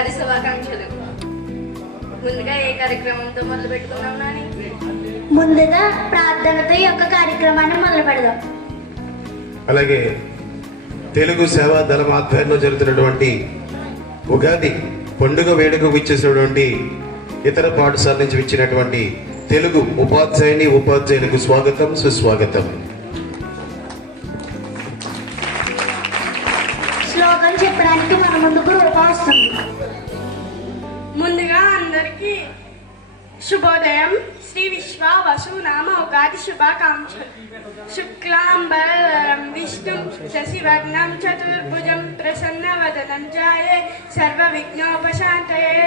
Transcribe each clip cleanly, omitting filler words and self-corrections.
ఉగాది శుభాకాంక్షలు. ముందుగా ఏ కార్యక్రమంతో మొదలు పెట్టుకున్నాం నాని? ముందుగా ప్రార్థనతో ఈ యొక్క కార్యక్రమాన్ని మొదలు పెడదాం. అలాగే తెలుగు సేవా దళం ఆధ్వర్యంలో జరుగుతున్నటువంటి ఉగాది పండుగ వేడుకకు ఇచ్చేసినటువంటి ఇతర పాఠశాల నుంచి ఇచ్చినటువంటి తెలుగు ఉపాధ్యాయులకు స్వాగతం, సుస్వాగతం. శ్లోకం చెప్పడానికి మన ముందుకు రూపా వస్తుంది. ముందుగా అందరికీ శుభోదయం. శ్రీ విశ్వ వసునామ ఉగాది శుభాకాంక్షలు. శుక్లాంబరం విష్ణుం శశివర్ణం చతుర్భుజం ప్రసన్నవదనం ధ్యాయే సర్వ విఘ్నోపశాంతయే.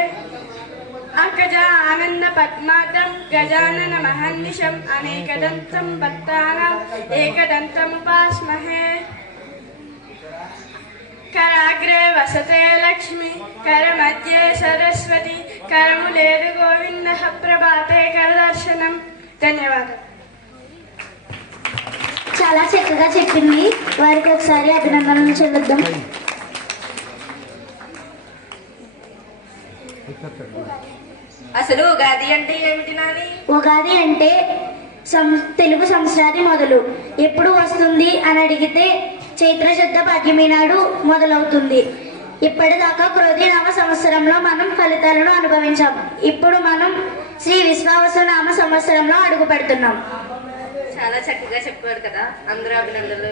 అగజానన పద్మార్ధం గజానన మహర్నిశం అనేకదంతం భక్తానాం ఏకదంతముపాస్మహే. కరాగ్రే వసతే లక్ష్మి కరమధ్యే సరస్వతి కరములేరు గోవింద ప్రభాతే కరదర్శనం. ధన్యవాదాలు. చాలా చక్కగా చెప్పింది. వారికి ఒకసారి అభినందనలు చెల్లిద్దాం. అసలు ఉగాది అంటే ఏమిటి నాని? ఉగాది అంటే తెలుగు సంవత్సరాది మొదలు. ఎప్పుడు వస్తుంది అని అడిగితే చైత్ర శుద్ధ పాడ్యమి నాడు మొదలవుతుంది. ఇప్పటిదాకా క్రోధి నామ సంవత్సరంలో మనం ఫలితాలను అనుభవించాం. ఇప్పుడు మనం శ్రీ విశ్వావసు నామ సంవత్సరంలో అడుగు పెడుతున్నాం. చాలా చక్కగా చెప్పారు కదా, అందరూ అభినందనలు.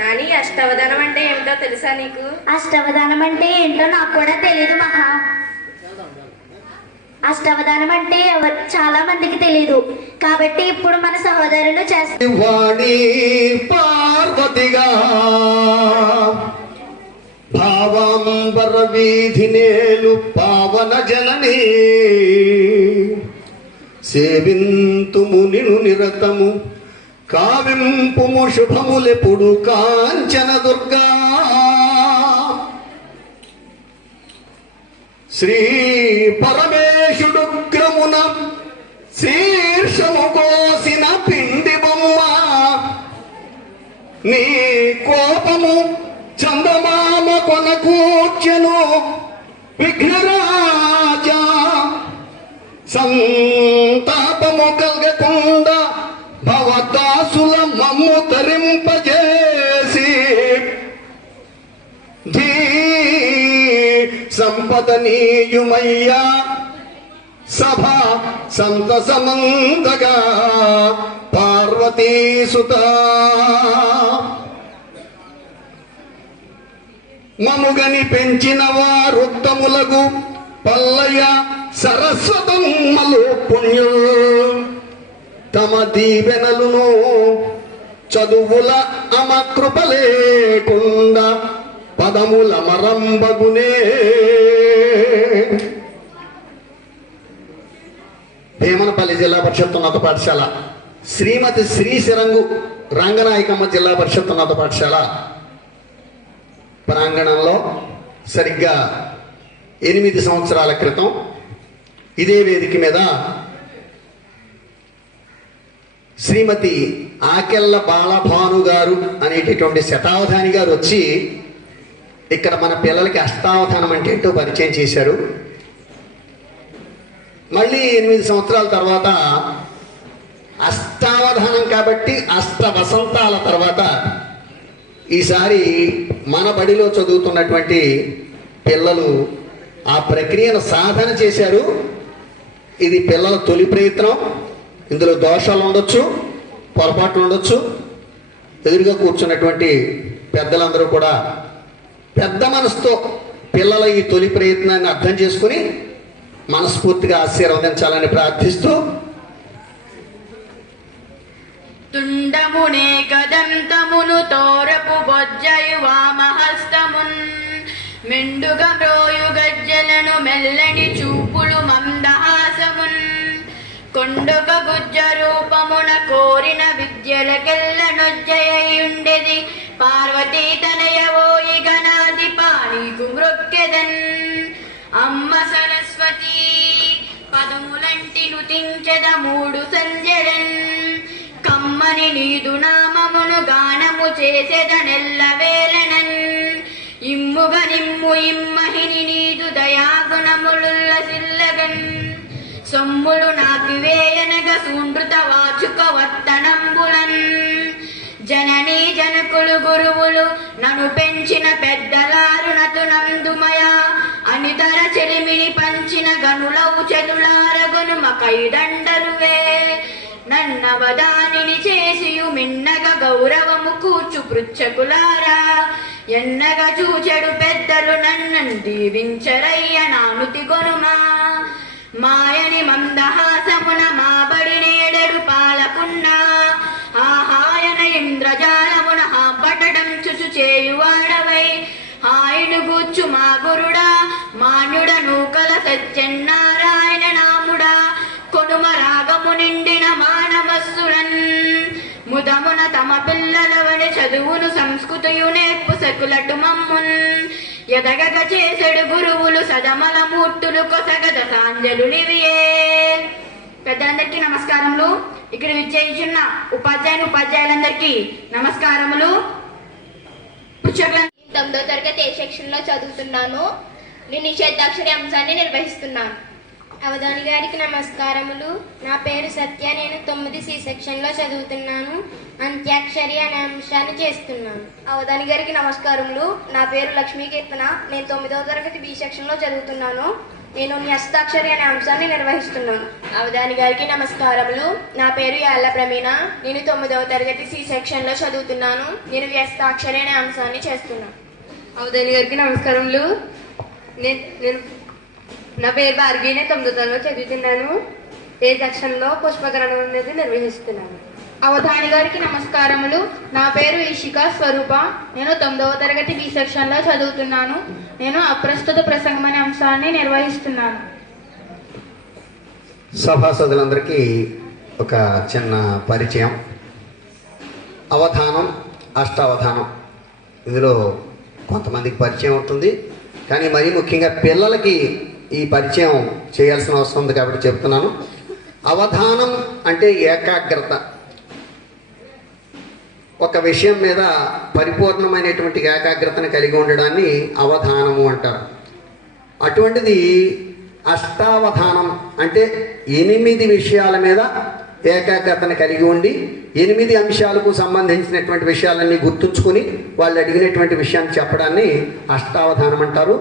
నాని, అష్టవధానం అంటే ఏమిటో తెలుసా నీకు? అష్టవధానం అంటే ఏంటో నాకు కూడా తెలియదు మహా. అష్టవధానం అంటే చాలా మందికి తెలియదు కాబట్టి ఇప్పుడు మన సహోదరులు చేస్తారు. పార్వతిగా భావాంబర వీధినేలు పావన జనని సేవింతుము నిను నిరతము కావింపుము శుభములెప్పుడు కాంచన దుర్గా. శ్రీ పరమేశుడు గ్రమున శీర్షము కోసిన పిండి బొమ్మ నీ కోపము చందమామ కొన కూర్చెను విఘ్నరాజా. సంతాపము కలగకుండా భవదాసుల మమ్ము తరింపజేసి సంపదనీయుమయ్యా సభ సంతసమందగా పార్వతీసుత. మముగని పెంచిన వారుత్తములకు పల్లయ్య సరస్వతమ్మలు పుణ్యులు తమ దీవెనలును చదువుల అమకృప లేకుండా పదముల మరంబగునే. భీమనపల్లి జిల్లా పరిషత్ ఉన్నత పాఠశాల, శ్రీమతి శ్రీశిరంగు రంగనాయకమ్మ జిల్లా పరిషత్ ఉన్నత పాఠశాల ప్రాంగణంలో సరిగ్గా 8 సంవత్సరాల క్రితం ఇదే వేదిక మీద శ్రీమతి ఆకెళ్ళ బాలభాను గారు అనేటటువంటి శతావధాని గారు వచ్చి ఇక్కడ మన పిల్లలకి అష్టావధానం అంటే ఏంటో పరిచయం చేశారు. మళ్ళీ 8 సంవత్సరాల తర్వాత అష్టావధానం కాబట్టి అష్ట వసంతాల తర్వాత ఈసారి మన బడిలో చదువుతున్నటువంటి పిల్లలు ఆ ప్రక్రియను సాధన చేశారు. ఇది పిల్లల తొలి ప్రయత్నం. ఇందులో దోషాలు ఉండొచ్చు, పొరపాట్లు ఉండొచ్చు. ఎదురుగా కూర్చున్నటువంటి పెద్దలందరూ కూడా పెద్ద మనసుతో పిల్లల ఈ తొలి ప్రయత్నాన్ని అర్థం చేసుకుని మనస్ఫూర్తిగా ఆశీర్వదించాలని ప్రార్థిస్తూ తుండమునే కదంతమును తోరపు బొజ్జయు వామహస్తమున్ మెండుగ బ్రోయు గజ్జలను మెల్లని చూపులు మందహాసమున్ కొండొక గుజ్జ రూపమున కోరిన విద్యలకెల్లనొజ్జయుండెది పార్వతీ తనయవోయి గణాది పాణికు మృక్కెదన్ అమ్మ సరస్వతి పదములంటి నుతించెద మూడు సంజరన్ కమ్మ చేసేదనెల్లవేళనన్ ఇమ్ముగ నిమ్ము ఇమ్మహిని నీదు దయాగుణములుల్లసిల్లగన్ సొమ్ములు నాకు వేయనగ సూండ్రుత వాచుక వర్తనంబులన్ జననీ జనకులు గురువులు నన్ను పెంచిన పెద్దలారు నటు నందుమయ అనితర చెలిమిని పంచిన గనులవు చెలులారగొను మకైదండరువే నన్నవదానిని చేసియు మిన్నగ గౌరవము కూర్చు పృచ్ఛకులారా ఎన్నగ చూచెడు పెద్దలు నన్నను దీవించరయ్య నానుతి గొనుమా మాయని మందహాసమున మాబడి నేడడు పాలకున్నా ఆహాయన ఇంద్రజాలమున హాపటడం చుచు చేయువాడవై హాయిను గూర్చు మా గురుడా మాన్యుడ నూకల సత్యనారాయణ నాముడా కొనుమ రాగము నిండిన మానవస్సురన్ ముదమున తమ పిల్లలవని చదువును సంస్కృతియు నేర్పు సకులటు మమ్మున్ ఎదగగ చేసెడు గురువులు సదమల మూర్తులు కొసగద సాంజలునివియే. పెద్దలందరికీ నమస్కారములు. ఇక్కడ విచ్చేయించున్న ఉపాధ్యాయులందరికీ నమస్కారములు. 9వ తరగతి ఏ సెక్షన్ లో చదువుతున్నాను. నేను నిషేధాక్షరి అంశాన్ని నిర్వహిస్తున్నాను. అవధాని గారికి నమస్కారములు. నా పేరు సత్య. నేను 9C సెక్షన్ లో చదువుతున్నాను. అంత్యాక్షరి అనే అంశాన్ని చేస్తున్నాను. అవధాని గారికి నమస్కారములు. నా పేరు లక్ష్మీ కీర్తన. నేను 9వ తరగతి B సెక్షన్ లో చదువుతున్నాను. నేను న్యస్తాక్షరి అనే అంశాన్ని నిర్వహిస్తున్నాను. అవధాని గారికి నమస్కారములు. నా పేరు యాళ్ళ ప్రమీణ. నేను 9వ తరగతి C సెక్షన్ లో చదువుతున్నాను. నేను వ్యస్తాక్షరి అనే అంశాన్ని చేస్తున్నాను. అవధాని గారికి నమస్కారములు. నా పేరు భార్గవి. నేను 9వ తరగతి చదువుతున్నాను. ఏ సెక్షన్ లో పుష్పగ్రహణం అనేది నిర్వహిస్తున్నాను. అవధాని గారికి నమస్కారములు. నా పేరు ఈషిక స్వరూప. నేను 9వ తరగతి B సెక్షన్ లో చదువుతున్నాను. నేను అప్రస్తుత ప్రసంగం అనే అంశాన్ని నిర్వహిస్తున్నాను. సభాసదులందరికీ ఒక చిన్న పరిచయం. అవధానం, అష్టావధానం ఇందులో కొంతమందికి పరిచయం ఉంటుంది, కానీ మరీ ముఖ్యంగా పిల్లలకి ఈ పరిచయం చేయాల్సిన అవసరం ఉంది కాబట్టి చెప్తున్నాను. అవధానం అంటే ఏకాగ్రత. ఒక విషయం మీద పరిపూర్ణమైనటువంటి ఏకాగ్రతను కలిగి ఉండడాన్ని అవధానము అంటారు. అటువంటిది అష్టావధానం అంటే 8 విషయాల మీద ఏకాగ్రతను కలిగి ఉండి 8 అంశాలకు సంబంధించినటువంటి విషయాలన్నీ గుర్తుంచుకొని వాళ్ళు అడిగినటువంటి విషయాన్ని చెప్పడాన్ని అష్టావధానం అంటారు.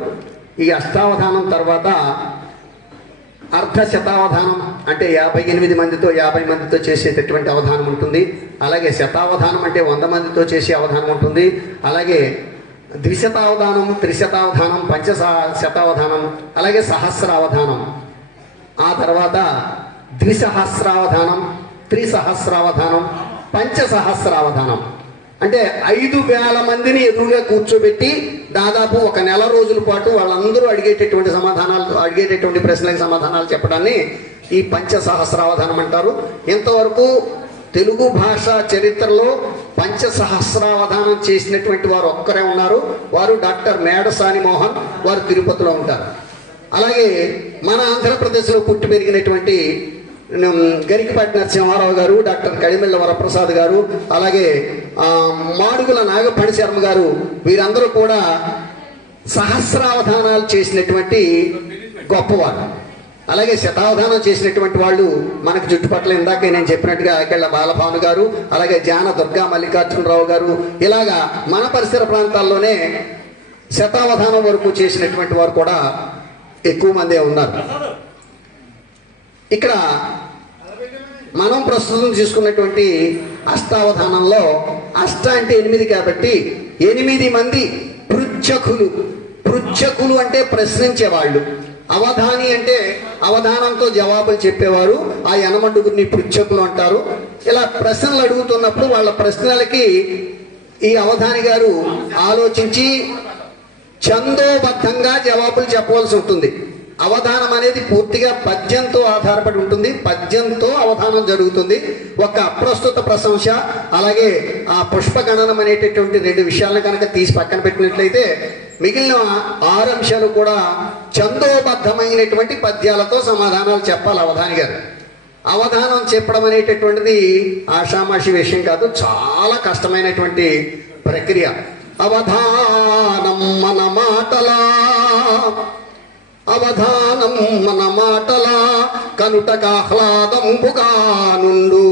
ఈ అష్టావధానం తర్వాత అర్ధశతావధానం అంటే 58 మందితో 50 మందితో చేసేటటువంటి అవధానం ఉంటుంది. అలాగే శతావధానం అంటే 100 మందితో చేసే అవధానం ఉంటుంది. అలాగే ద్విశతావధానం, త్రిశతావధానం, పంచశతావధానం, అలాగే సహస్రావధానం. ఆ తర్వాత ద్విసహస్రావధానం, త్రిసహస్రావధానం, పంచసహస్రావధానం. అంటే 5,000 మందిని ఎదురుగా కూర్చోబెట్టి దాదాపు 1 నెల రోజుల పాటు వాళ్ళందరూ అడిగేటటువంటి ప్రశ్నలకు సమాధానాలు చెప్పడాన్ని ఈ పంచసహస్రావధానం అంటారు. ఇంతవరకు తెలుగు భాష చరిత్రలో పంచసహస్రావధానం చేసినటువంటి వారు ఒక్కరే ఉన్నారు. వారు డాక్టర్ మేడసాని మోహన్. వారు తిరుపతిలో ఉంటారు. అలాగే మన ఆంధ్రప్రదేశ్లో పుట్టి పెరిగినటువంటి గరికపాటి నరసింహారావు గారు, డాక్టర్ కడిమెళ్ళ వరప్రసాద్ గారు, అలాగే మాడుగుల నాగపణి శర్మ గారు, వీరందరూ కూడా సహస్రావధానాలు చేసినటువంటి గొప్పవారు. అలాగే శతావధానం చేసినటువంటి వాళ్ళు మనకు చుట్టుపక్కల ఇందాక నేను చెప్పినట్టుగా ఆకెళ్ళ బాలభాను గారు, అలాగే జాన దుర్గా మల్లికార్జునరావు గారు, ఇలాగా మన పరిసర ప్రాంతాల్లోనే శతావధానం వరకు చేసినటువంటి వారు కూడా ఎక్కువ మందే ఉన్నారు. ఇక్కడ మనం ప్రస్తుతం తీసుకున్నటువంటి అష్టావధానంలో అష్ట అంటే 8 కాబట్టి 8 మంది పృచ్ఛకులు అంటే ప్రశ్నించేవాళ్ళు. అవధాని అంటే అవధానంతో జవాబులు చెప్పేవారు. ఆ యనమండుగురిని పృచ్ఛకులు అంటారు. ఇలా ప్రశ్నలు అడుగుతున్నప్పుడు వాళ్ళ ప్రశ్నలకి ఈ అవధాని గారు ఆలోచించి ఛందోబద్ధంగా జవాబులు చెప్పవలసి ఉంటుంది. అవధానం అనేది పూర్తిగా పద్యంతో ఆధారపడి ఉంటుంది. పద్యంతో అవధానం జరుగుతుంది. ఒక అప్రస్తుత ప్రశంస, అలాగే ఆ పుష్పగణనం అనేటటువంటి 2 విషయాలను కనుక తీసి పక్కన పెట్టినట్లయితే మిగిలిన 6 అంశాలు కూడా ఛందోబద్ధమైనటువంటి పద్యాలతో సమాధానాలు చెప్పాలి అవధాని గారు. అవధానం చెప్పడం అనేటటువంటిది ఆషామాషి విషయం కాదు. చాలా కష్టమైనటువంటి ప్రక్రియ. అవధానం మన మాటలా, అవధానం మన మాటలా, కనుటకాహ్లాదంబుగా నుండు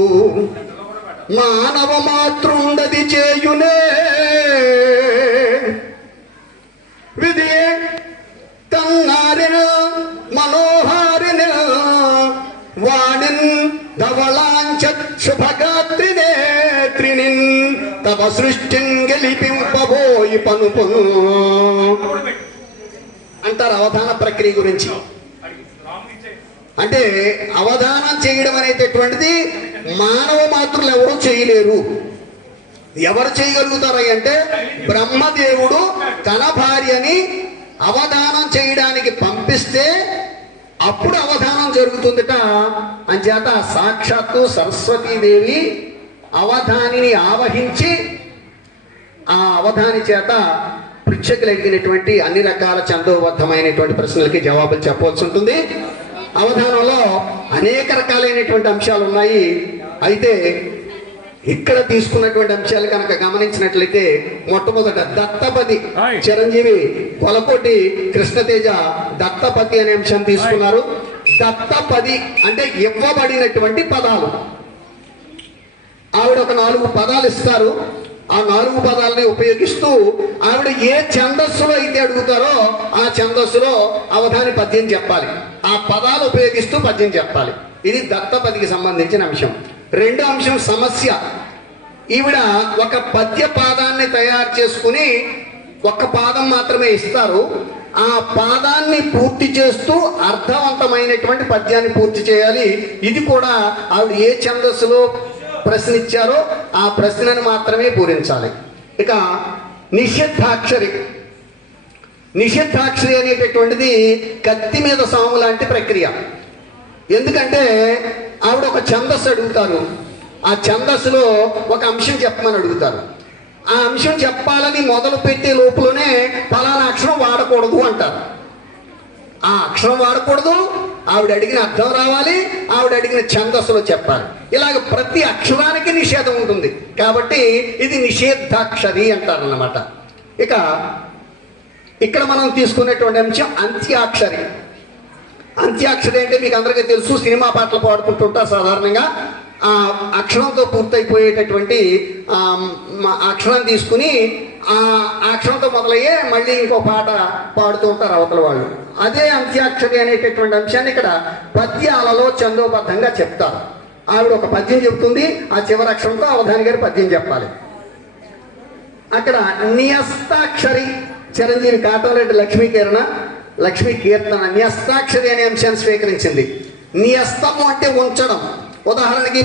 మానవ మాతృండది చేయునే విధి తన్నారిన మనోహారిన వాణిన్ ధవళాంచ శుభగాత్రినేత్రినిన్ తవ సృష్టిన్ గెలిపింపబోయి పనుపను అంటారు అవధాన ప్రక్రియ గురించి. అంటే అవధానం చేయడం అనేటటువంటిది మానవ మాతృలు ఎవరు చేయలేరు. ఎవరు చేయగలుగుతారు అంటే బ్రహ్మదేవుడు తన భార్యని అవధానం చేయడానికి పంపిస్తే అప్పుడు అవధానం జరుగుతుందట. అంచేత సాక్షాత్తు సరస్వతీదేవి అవధానిని ఆవహించి ఆ అవధాని చేత పృచ్ఛకులు అడిగినటువంటి అన్ని రకాల ఛందోబద్ధమైనటువంటి ప్రశ్నలకి జవాబులు చెప్పవలసి ఉంటుంది. అవధానంలో అనేక రకాలైనటువంటి అంశాలు ఉన్నాయి. అయితే ఇక్కడ తీసుకున్నటువంటి అంశాలు కనుక గమనించినట్లయితే మొట్టమొదట దత్తపది, చిరంజీవి కొలకోటి కృష్ణతేజ దత్తపది అనే అంశం తీసుకున్నారు. దత్తపది అంటే ఇవ్వబడినటువంటి పదాలు. ఆవిడ ఒక 4 పదాలు ఇస్తారు. ఆ 4 పదాలని ఉపయోగిస్తూ ఆవిడ ఏ ఛందస్సులో అయితే అడుగుతారో ఆ ఛందస్సులో అవధాని పద్యం చెప్పాలి. ఆ పదాలు ఉపయోగిస్తూ పద్యం చెప్పాలి. ఇది దత్తపదికి సంబంధించిన అంశం. రెండో అంశం సమస్య. ఈవిడ ఒక పద్య పాదాన్ని తయారు చేసుకుని ఒక్క పాదం మాత్రమే ఇస్తారు. ఆ పాదాన్ని పూర్తి చేస్తూ అర్థవంతమైనటువంటి పద్యాన్ని పూర్తి చేయాలి. ఇది కూడా ఆవిడ ఏ ఛందస్సులో ప్రశ్న ఇచ్చారో ఆ ప్రశ్నను మాత్రమే పూరించాలి. ఇక నిషిద్ధాక్షరి. నిషిద్ధాక్షరి అనేటటువంటిది కత్తి మీద సాము లాంటి ప్రక్రియ. ఎందుకంటే ఆవిడ ఒక ఛందస్సు అడుగుతారు. ఆ ఛందస్సులో ఒక అంశం చెప్పమని అడుగుతారు. ఆ అంశం చెప్పాలని మొదలు పెట్టే లోపులోనే ఫలానా అక్షరం వాడకూడదు అంటారు. ఆ అక్షరం వాడకూడదు, ఆవిడ అడిగిన అర్థం రావాలి, ఆవిడ అడిగిన ఛందస్సులో చెప్పాలి. ఇలాగ ప్రతి అక్షరానికి నిషేధం ఉంటుంది. కాబట్టి ఇది నిషేధాక్షరి అంటారన్నమాట. ఇక ఇక్కడ మనం తీసుకునేటువంటి అంశం అంత్యాక్షరి. అంత్యాక్షరి అంటే మీకు అందరికీ తెలుసు, సినిమా పాటలు పాడుకుంటుంటారు సాధారణంగా. ఆ అక్షరంతో పూర్తయిపోయేటటువంటి అక్షరం తీసుకుని ఆ అక్షరంతో మొదలయ్యే మళ్ళీ ఇంకో పాట పాడుతూ ఉంటారు అవతల వాళ్ళు. అదే అంత్యాక్షరి అనేటటువంటి అంశాన్ని ఇక్కడ పద్యాలలో ఛందోబద్ధంగా చెప్తారు. ఆవిడ ఒక పద్యం చెప్తుంది, ఆ చివరి అక్షరంతో అవధాని గారి పద్యం చెప్పాలి. అక్కడ న్యస్తాక్షరి చిరంజీవి కాటంరెడ్డి లక్ష్మీ కీర్తన న్యస్తాక్షరి అనే అంశాన్ని స్వీకరించింది. న్యస్తము అంటే ఉంచడం. ఉదాహరణకి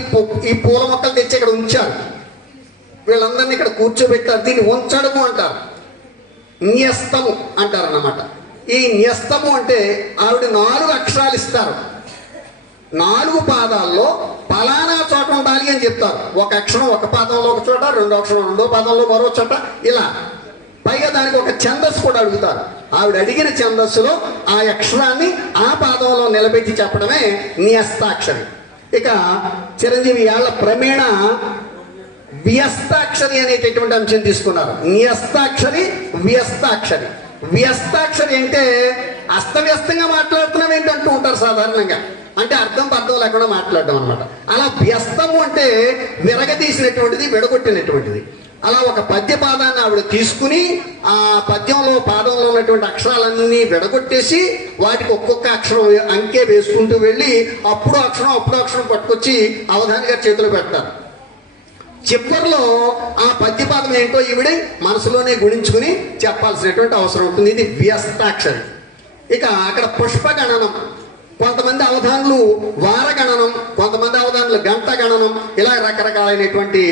ఈ పూల మొక్కలు తెచ్చి ఇక్కడ ఉంచారు, వీళ్ళందరినీ ఇక్కడ కూర్చోబెట్టారు, దీన్ని ఉంచడము అంటారు, న్యస్తము అంటారు అన్నమాట. ఈ న్యస్తము అంటే ఆవిడ 4 అక్షరాలు ఇస్తారు. 4 పాదాల్లో ఫలానా చోట ఉండాలి అని చెప్తారు. ఒక అక్షరం ఒక పాదంలో ఒక చోట, 2 అక్షరం 2 పాదంలో మరో చోట, ఇలా. పైగా దానికి ఒక ఛందస్సు కూడా అడుగుతారు. ఆవిడ అడిగిన ఛందస్సులో ఆ అక్షరాన్ని ఆ పాదంలో నిలబెట్టి చెప్పడమే న్యస్తాక్షరి. ఇక చిరంజీవి యాళ్ళ ప్రమేణ వ్యస్తాక్షరి అనేటటువంటి అంశం తీసుకున్నారు. న్యస్తాక్షరి, వ్యస్తాక్షరి. వ్యస్తాక్షరి అంటే అస్తవ్యస్తంగా మాట్లాడుతున్నాం ఏంటంటూ ఉంటారు సాధారణంగా. అంటే అర్థం పర్థం లేకుండా మాట్లాడడం అనమాట. అలా వ్యస్తము అంటే విరగదీసినటువంటిది, విడగొట్టినటువంటిది. అలా ఒక పద్య పాదాన్ని ఆవిడ తీసుకుని ఆ పద్యంలో పాదంలో ఉన్నటువంటి అక్షరాలన్నీ విడగొట్టేసి వాటికి ఒక్కొక్క అక్షరం అంకే వేసుకుంటూ వెళ్ళి అప్పుడు అక్షరం పట్టుకొచ్చి అవధాని గారి చేతిలో పెడతారు. చివరిలో ఆ పద్యపాదం ఏంటో ఈవిడ మనసులోనే గుణించుకుని చెప్పాల్సినటువంటి అవసరం ఉంటుంది. ఇది వ్యస్తాక్షరి. ఇక అక్కడ పుష్పగణనం. కొంతమంది అవధానులు వారగణనం, కొంతమంది అవధానులు గంట గణనం, ఇలా రకరకాలైనటువంటి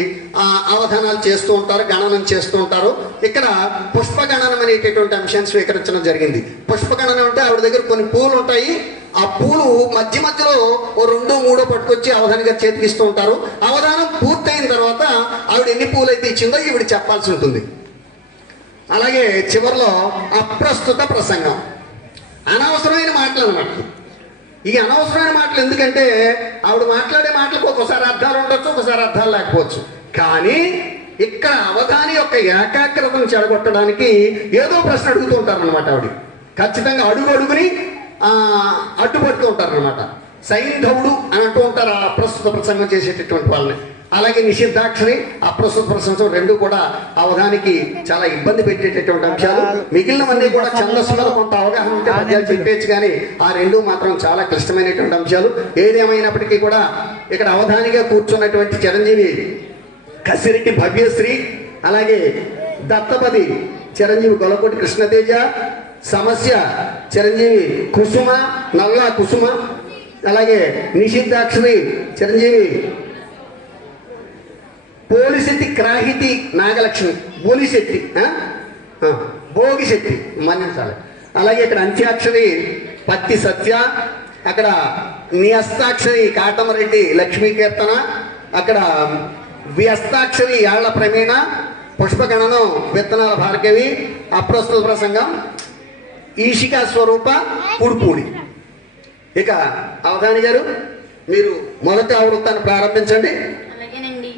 అవధానాలు చేస్తూ ఉంటారు, గణనం చేస్తూ ఉంటారు. ఇక్కడ పుష్పగణనం అనేటటువంటి అంశాన్ని స్వీకరించడం జరిగింది. పుష్పగణనం అంటే ఆవిడ దగ్గర కొన్ని పూలు ఉంటాయి. ఆ పూలు మధ్యలో 2, 3 పట్టుకొచ్చి అవధాని గారి చేతికి ఇస్తూ ఉంటారు. అవధానం పూర్తయిన తర్వాత ఆవిడ ఎన్ని పూలు అయితే ఇచ్చిందో ఈవిడ చెప్పాల్సి ఉంటుంది. అలాగే చివరిలో అప్రస్తుత ప్రసంగం. అనవసరమైన మాటలు అన్నమాట. ఈ అనవసరమైన మాటలు ఎందుకంటే ఆవిడ మాట్లాడే మాటలకు ఒక్కోసారి అర్థాలు ఉండొచ్చు, ఒకసారి అర్థాలు లేకపోవచ్చు. కానీ ఇక్కడ అవధాని యొక్క ఏకాగ్రతను చెడగొట్టడానికి ఏదో ప్రశ్న అడుగుతూ ఉంటారనమాట. ఆవిడ ఖచ్చితంగా అడుగుని అడ్డుపడుతూ ఉంటారనమాట. సైంధవుడు అని అంటూ ఉంటారు ఆ ప్రస్తుత ప్రసంగం చేసేటటువంటి వాళ్ళని. అలాగే నిషిద్ధాక్షరి, అప్రస్తుత ప్రసంగం రెండు కూడా అవధానికి చాలా ఇబ్బంది పెట్టేటటువంటి అంశాలు. మిగిలినవన్నీ కూడా ఛందస్సు మీద కొంత అవగాహన ఉంటే పద్యాలు చెప్పేచ్చు, కానీ ఆ రెండు మాత్రం చాలా క్లిష్టమైనటువంటి అంశాలు. ఏదేమైనప్పటికీ కూడా ఇక్కడ అవధానిగా కూర్చున్నటువంటి చిరంజీవి కసిరెడ్డి భవ్యశ్రీ, అలాగే దత్తపది చిరంజీవి గొల్లకోటి కృష్ణతేజ, సమస్య చిరంజీవి కుసుమ, నల్లా కుసుమ, అలాగే నిషిద్ధాక్షరి చిరంజీవి పోలిశెట్టి క్రాహితి నాగలక్ష్మి, బోలిశెట్టి భోగిశెట్టి మన్నించాలి. అలాగే ఇక్కడ అంత్యాక్షరి పత్తి సత్య, అక్కడ న్యస్తాక్షరి కాటమరెడ్డి లక్ష్మీకీర్తన, అక్కడ వ్యస్తాక్షరి యాళ్ల ప్రవీణ, పుష్పగణనం విత్తనాల భార్గవి, అప్రస్తుత ప్రసంగం ఈషికా స్వరూప పుడుపూడి. ఇక అవధాని గారు మీరు మొదటి ఆవృత్తాన్ని ప్రారంభించండి. అలాగేనండి.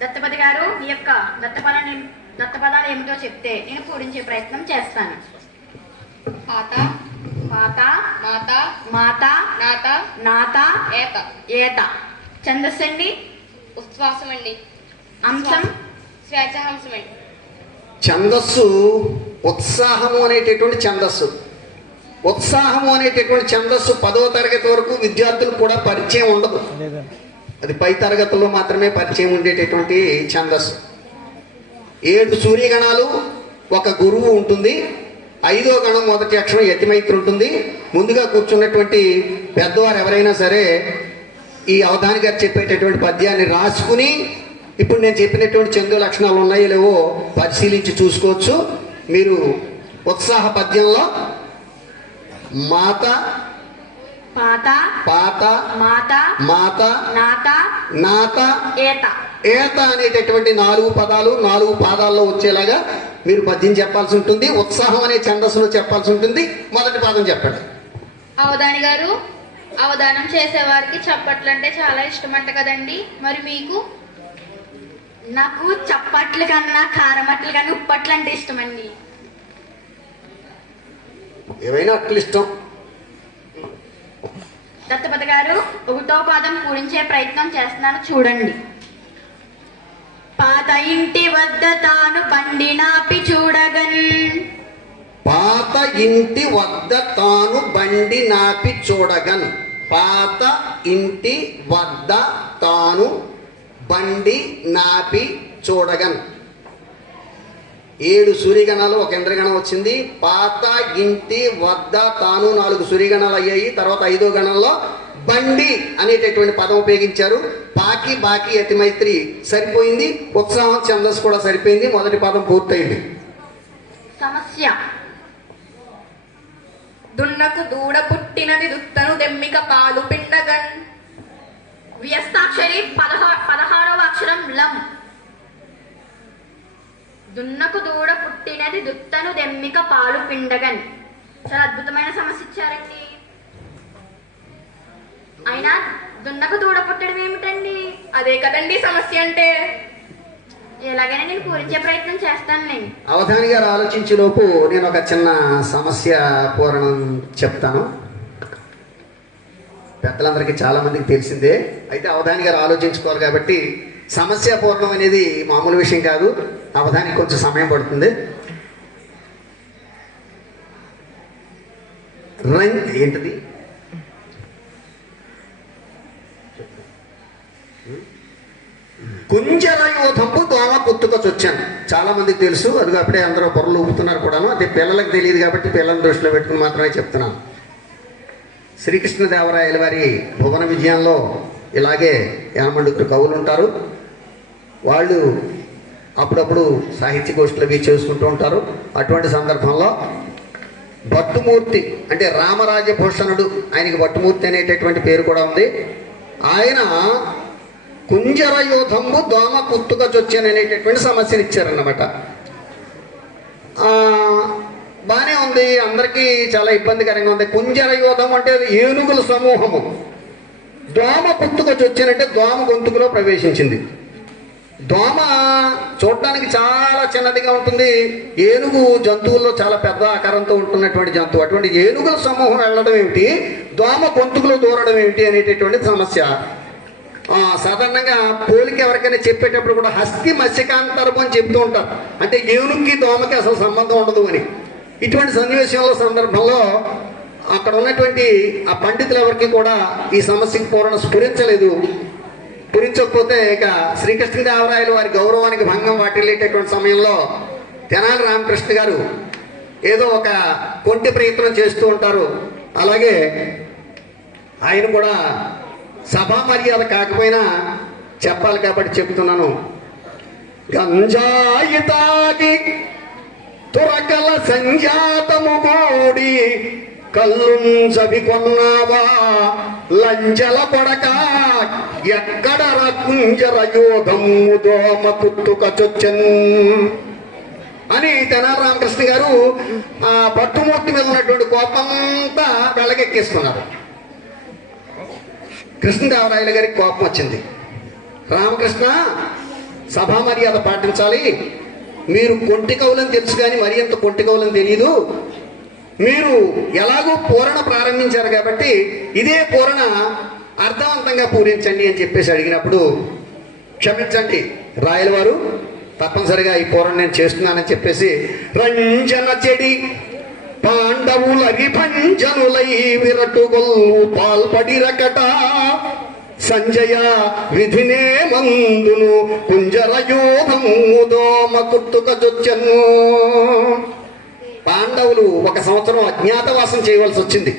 దత్తపతి గారు మీ యొక్క దత్తపదాలు ఏమిటో చెప్తే నేను పూరించే ప్రయత్నం చేస్తాను. పాత, పాత, మాత, మాత, నాత, నాత, ఏత, ఏత. ఛందస్సు అండి, ఉచ్ఛ్వాసం అండి, అంశం, స్వేచ్ఛాంశం అండి. ఛందస్సు ఉత్సాహము అనేటటువంటి ఛందస్సు. ఉత్సాహము అనేటటువంటి ఛందస్సు 10వ తరగతి వరకు విద్యార్థులు కూడా పరిచయం ఉండదు. అది పై తరగతుల్లో మాత్రమే పరిచయం ఉండేటటువంటి ఛందస్సు. 7 సూర్యగణాలు, ఒక గురువు ఉంటుంది. 5వ గణం మొదటి అక్షరం యతిమైత్రి ఉంటుంది. ముందుగా కూర్చున్నటువంటి పెద్దవారు ఎవరైనా సరే ఈ అవధాని గారు చెప్పేటటువంటి పద్యాన్ని రాసుకుని ఇప్పుడు నేను చెప్పినటువంటి చందు లక్షణాలు ఉన్నాయో లేవో పరిశీలించి చూసుకోవచ్చు. మీరు ఉత్సాహ పద్యంలో మాత, పాత, పాత, మాత, మాత, నాత, నాత, ఏత. ఏత అనేటటువంటి 4 పదాలు 4 పాదాల్లో వచ్చేలాగా మీరు పద్యం చెప్పాల్సి ఉంటుంది. ఉత్సాహం అనే ఛందస్సులో చెప్పాల్సి ఉంటుంది. మొదటి పాదం చెప్పండి. అవధాని గారు, అవధానం చేసేవారికి చప్పట్లు అంటే చాలా ఇష్టమంట కదండి, మరి మీకు? నాకు చప్పట్లు కన్నా కారమట్లు కన్నా ఉప్పట్లు అంటే ఇష్టమండి. ఏవైనా అట్లు ఇష్టం. దత్తపతి గారు 1వ పాదం పూరించే ప్రయత్నం చేస్తున్నాను, చూడండి. పాత ఇంటి వద్ద తాను బండి నాపి చూడగన్, పాత ఇంటి వద్ద తాను బండి నాపి చూడగన్. పాత ఇంటి వద్ద తాను బండి నాపి చూడగన్. 7 సూర్యగణాలు, ఒక ఇంద్రగణం వచ్చింది. పాత ఇంటి వద్ద తాను 4 సూర్యగణాలు అయ్యాయి. తర్వాత 5వ గణంలో బండి అనేటటువంటి పదం ఉపయోగించారు. పాకి, బాకి, యతిమైత్రి సరిపోయింది. ఉత్సాహం ఛందస్సు కూడా సరిపోయింది. మొదటి పదం పూర్తయింది. సమస్య. దున్నకు దూడ పుట్టినది దుత్తను దెమ్మిక పాలు పిండగన్. వ్యస్తాక్షరి 16వ అక్షరం లం. దున్నకు దూడ పుట్టినది దుత్తను దెమ్మిక పాలు పిండగన్. చాలా అద్భుతమైన సమస్య ఇచ్చారండి. అయినా దున్నకు దూడ పుట్టడం ఏమిటండి? అదే కదండి సమస్య అంటే. ఎలాగైనా నేను పూరించే ప్రయత్నం చేస్తాను. నేను అవధాని గారు ఆలోచించే లోపు నేను ఒక చిన్న సమస్య పూరణం చెప్తాను. పెద్దలందరికీ చాలా మందికి తెలిసిందే. అయితే అవధాని గారు ఆలోచించుకోవాలి కాబట్టి సమస్య పూర్ణం అనేది మామూలు విషయం కాదు. అవధానికి కొంచెం సమయం పడుతుంది. ఏంటిది? కుంజరయోధంపు దోమ పుట్టుకొచ్చొచ్చాను. చాలా మందికి తెలుసు. అది అప్పుడే అందరూ పొరలు ఊపుతున్నారు కూడాను. అదే పిల్లలకు తెలియదు కాబట్టి పిల్లల దృష్టిలో పెట్టుకుని మాత్రమే చెప్తున్నాను. శ్రీకృష్ణదేవరాయల వారి భువన విజయంలో ఇలాగే యానమండుగురు కవులు ఉంటారు. వాళ్ళు అప్పుడప్పుడు సాహిత్య గోష్ఠులు అవి చేసుకుంటూ ఉంటారు. అటువంటి సందర్భంలో భట్టుమూర్తి అంటే రామరాజభూషణుడు, ఆయనకి భట్టుమూర్తి అనేటటువంటి పేరు కూడా ఉంది. ఆయన కుంజరయోధంబు దోమ పుట్టుకొచ్చొచ్చాను అనేటటువంటి సమస్యను ఇచ్చారన్నమాట. బాగానే ఉంది, అందరికీ చాలా ఇబ్బందికరంగా ఉంది. కుంజరయోధం అంటే ఏనుగుల సమూహము. దోమ పుట్టుకొచ్చి వచ్చానంటే దోమ గొంతుకులో ప్రవేశించింది. దోమ చూడడానికి చాలా చిన్నదిగా ఉంటుంది. ఏనుగు జంతువుల్లో చాలా పెద్ద ఆకారంతో ఉంటున్నటువంటి జంతువు. అటువంటి ఏనుగుల సమూహం వెళ్ళడం ఏమిటి, దోమ గొంతుకులు దూరడం ఏమిటి అనేటటువంటి సమస్య. సాధారణంగా పోలిక ఎవరికైనా చెప్పేటప్పుడు కూడా హస్తి మత్స్యకాంతరము అని చెప్తూ ఉంటారు. అంటే ఏనుగుకి దోమకి అసలు సంబంధం ఉండదు అని. ఇటువంటి సన్నివేశంలో సందర్భంలో అక్కడ ఉన్నటువంటి ఆ పండితులు ఎవరికి కూడా ఈ సమస్యకి పూర్ణ స్ఫురించలేదు. స్ఫురించకపోతే ఇక శ్రీకృష్ణదేవరాయలు వారి గౌరవానికి భంగం వాటిల్లేటటువంటి సమయంలో తెనాలి రామకృష్ణ గారు ఏదో ఒక కొంటి ప్రయత్నం చేస్తూ ఉంటారు. అలాగే ఆయన కూడా సభా మర్యాద కాకపోయినా చెప్పాలి కాబట్టి చెప్తున్నాను. గంజాయి తాగి తురకల సంజాతము కూడి కల్లుంజవి కొన్నావా లంజల కొడక ఎక్కడ రకుంజర యోగము దోమ పుట్టుక చొచ్చన్ అని తెనాలి రామకృష్ణ గారు ఆ పట్టుమూర్తి మీద ఉన్నటువంటి కోపంతా వెళ్ళగెక్కిస్తున్నారు. కృష్ణదేవరాయల గారికి కోపం వచ్చింది. రామకృష్ణ, సభా మర్యాద పాటించాలి. మీరు కొంటి కవులని తెలుసు కానీ మరి ఎంత కొంటి కవులని తెలియదు. మీరు ఎలాగో పూరణ ప్రారంభించారు కాబట్టి ఇదే పూరణ అర్థవంతంగా పూరించండి అని చెప్పేసి అడిగినప్పుడు, క్షమించండి రాయల వారు, తప్పనిసరిగా ఈ పూరణ నేను చేస్తున్నానని చెప్పేసి రంజన చెడి పాండవుల విభంజనులై విరటుగొల్లు పాల్పడిరకట సంజయ విధినే మందును కుంజరయోధము దోమ కుట్టుక జొచ్చను. పాండవులు ఒక సంవత్సరం అజ్ఞాతవాసం చేయవలసి వచ్చింది.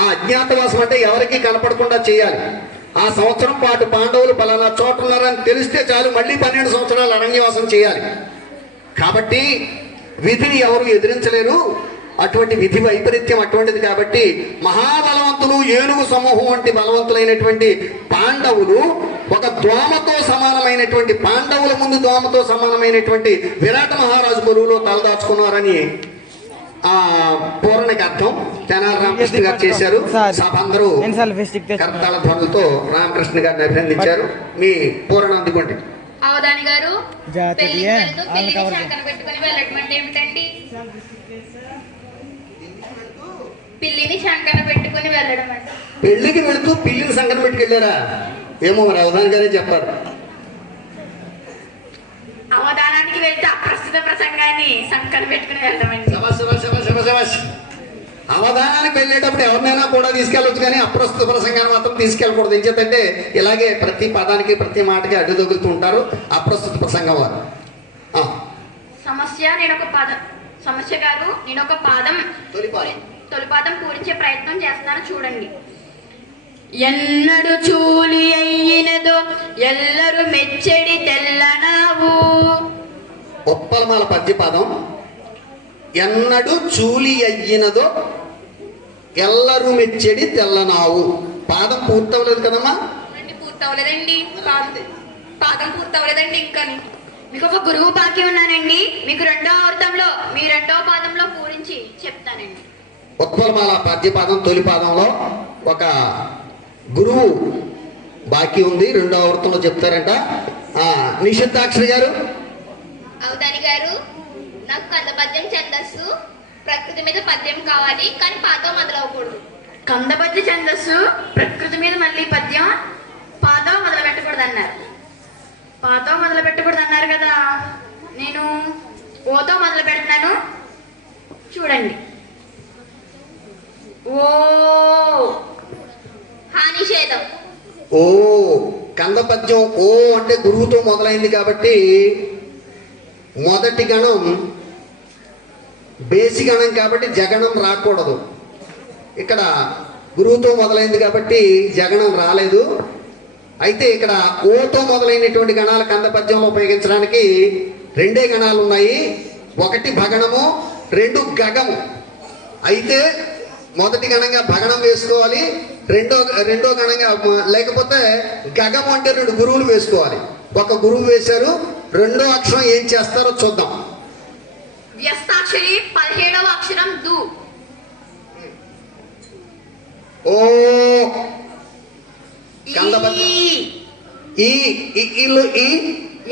ఆ అజ్ఞాతవాసం అంటే ఎవరికీ కనపడకుండా చేయాలి. ఆ సంవత్సరం పాటు పాండవులు పలానా చోట ఉన్నారని తెలిస్తే చాలు, మళ్ళీ 12 సంవత్సరాలు అరణ్యవాసం చేయాలి. కాబట్టి విధిని ఎవరు ఎదిరించలేరు. అటువంటి విధి వైపరీత్యం అటువంటిది. కాబట్టి మహాబలవంతులు, ఏనుగు సమూహం వంటి బలవంతులైనటువంటి పాండవులు ఒక దోమతో సమానమైనటువంటి, పాండవుల ముందు దోమతో సమానమైనటువంటి విరాట మహారాజు కొలువులో తలదాచుకున్నారని ఆ పూరణకి అర్థం. తెనాలి రామకృష్ణ గారు చేశారు. సభ అందరూ కర్తాళ ధ్వనులతో రామకృష్ణ గారిని అభినందించారు. మీ పూరణ అందుకోండి. అవధాని గారు, పెళ్లిని పెట్టుకుని వెళ్ళటం అంటే ఏమిటండి? పిల్లిని శంకన పెట్టుకుని వెళ్ళడం అంటే పెళ్లికి వెళుతూ పిల్లిని సంకన పెట్టుకెళ్ళారా ఏమో, మరి అవధాని గారే చెప్పారు. అవధానానికి వెళ్తే అప్రస్తుత ప్రసంగాన్ని సంకన పెట్టుకుని వెళ్తామండి. అవధానానికి వెళ్ళేటప్పుడు ఎవరినైనా కూడా తీసుకెళ్ళొచ్చు, కానీ అప్రస్తుత ప్రసంగాన్ని మాత్రం తీసుకెళ్ళకూడదు. ఏం చేతంటే ఇలాగే ప్రతి పదానికి ప్రతి మాటకి అడ్డు తగులుతూ ఉంటారు అప్రస్తుత ప్రసంగం వారు. సమస్య కాదు, నేను ఒక పాదం తొలిపాదం పూరించే ప్రయత్నం చేస్తున్నాను, చూడండి. ఎన్నడు చూలి అయ్యినదో ఎల్లరు మెచ్చడి తెల్లనావు. ఉప్పలమాల పద్యపాదం. ఎన్నడు చూలి అయ్యినదో ఎల్లరు మెచ్చడి తెల్లనావు. పాదం పూర్తవలేదు కదమ్మా? పూర్తవలేదండి, పాదం పూర్తవలేదండి. ఇంకా మీకు ఒక గురువు బాకీ ఉన్నానండి. మీకు మీ రెండవ పాదంలో పూరించి చెప్తానండి. ఉత్పలమాల పద్యపాదం తొలి పాదంలో ఒక గురువు బాకీ ఉంది. రెండో ఆవర్తంలో చెప్తారంట. నిషిద్ధాక్షరి గారు. అవధాని గారు, నాకు కందపద్యం ఛందస్సు ప్రకృతి మీద పద్యం కావాలి, కానీ పాదం మొదలవకూడదు. కందపద్య ఛందస్సు ప్రకృతి మీద మళ్ళీ పద్యం, పాదం మొదలు పెట్టకూడదు అన్నారు. పాదం మొదలు పెట్టకూడదు అన్నారు కదా, నేను ఓతో మొదలు పెడుతున్నాను, చూడండి. ఓ హానిషేధం. ఓ కందపద్యం ఓ అంటే గురువుతో మొదలైంది కాబట్టి మొదటి గణం బేసి గణం కాబట్టి జగణం రాకూడదు. ఇక్కడ గురువుతో మొదలైంది కాబట్టి జగణం రాలేదు. అయితే ఇక్కడ ఓతో మొదలైనటువంటి గణాలు కందపద్యంలో ఉపయోగించడానికి రెండే గణాలు ఉన్నాయి. ఒకటి భగణము, రెండు గగము. అయితే మొదటి గణంగా భగణం వేసుకోవాలి, రెండో గణంగా లేకపోతే గగము అంటే 2 గురువులు వేసుకోవాలి. ఒక గురువు వేశారు, రెండో అక్షరం ఏం చేస్తారో చూద్దాం. వ్యస్తాక్షరి 17వ అక్షరం దు. ఓ కందపద్యం. ఈ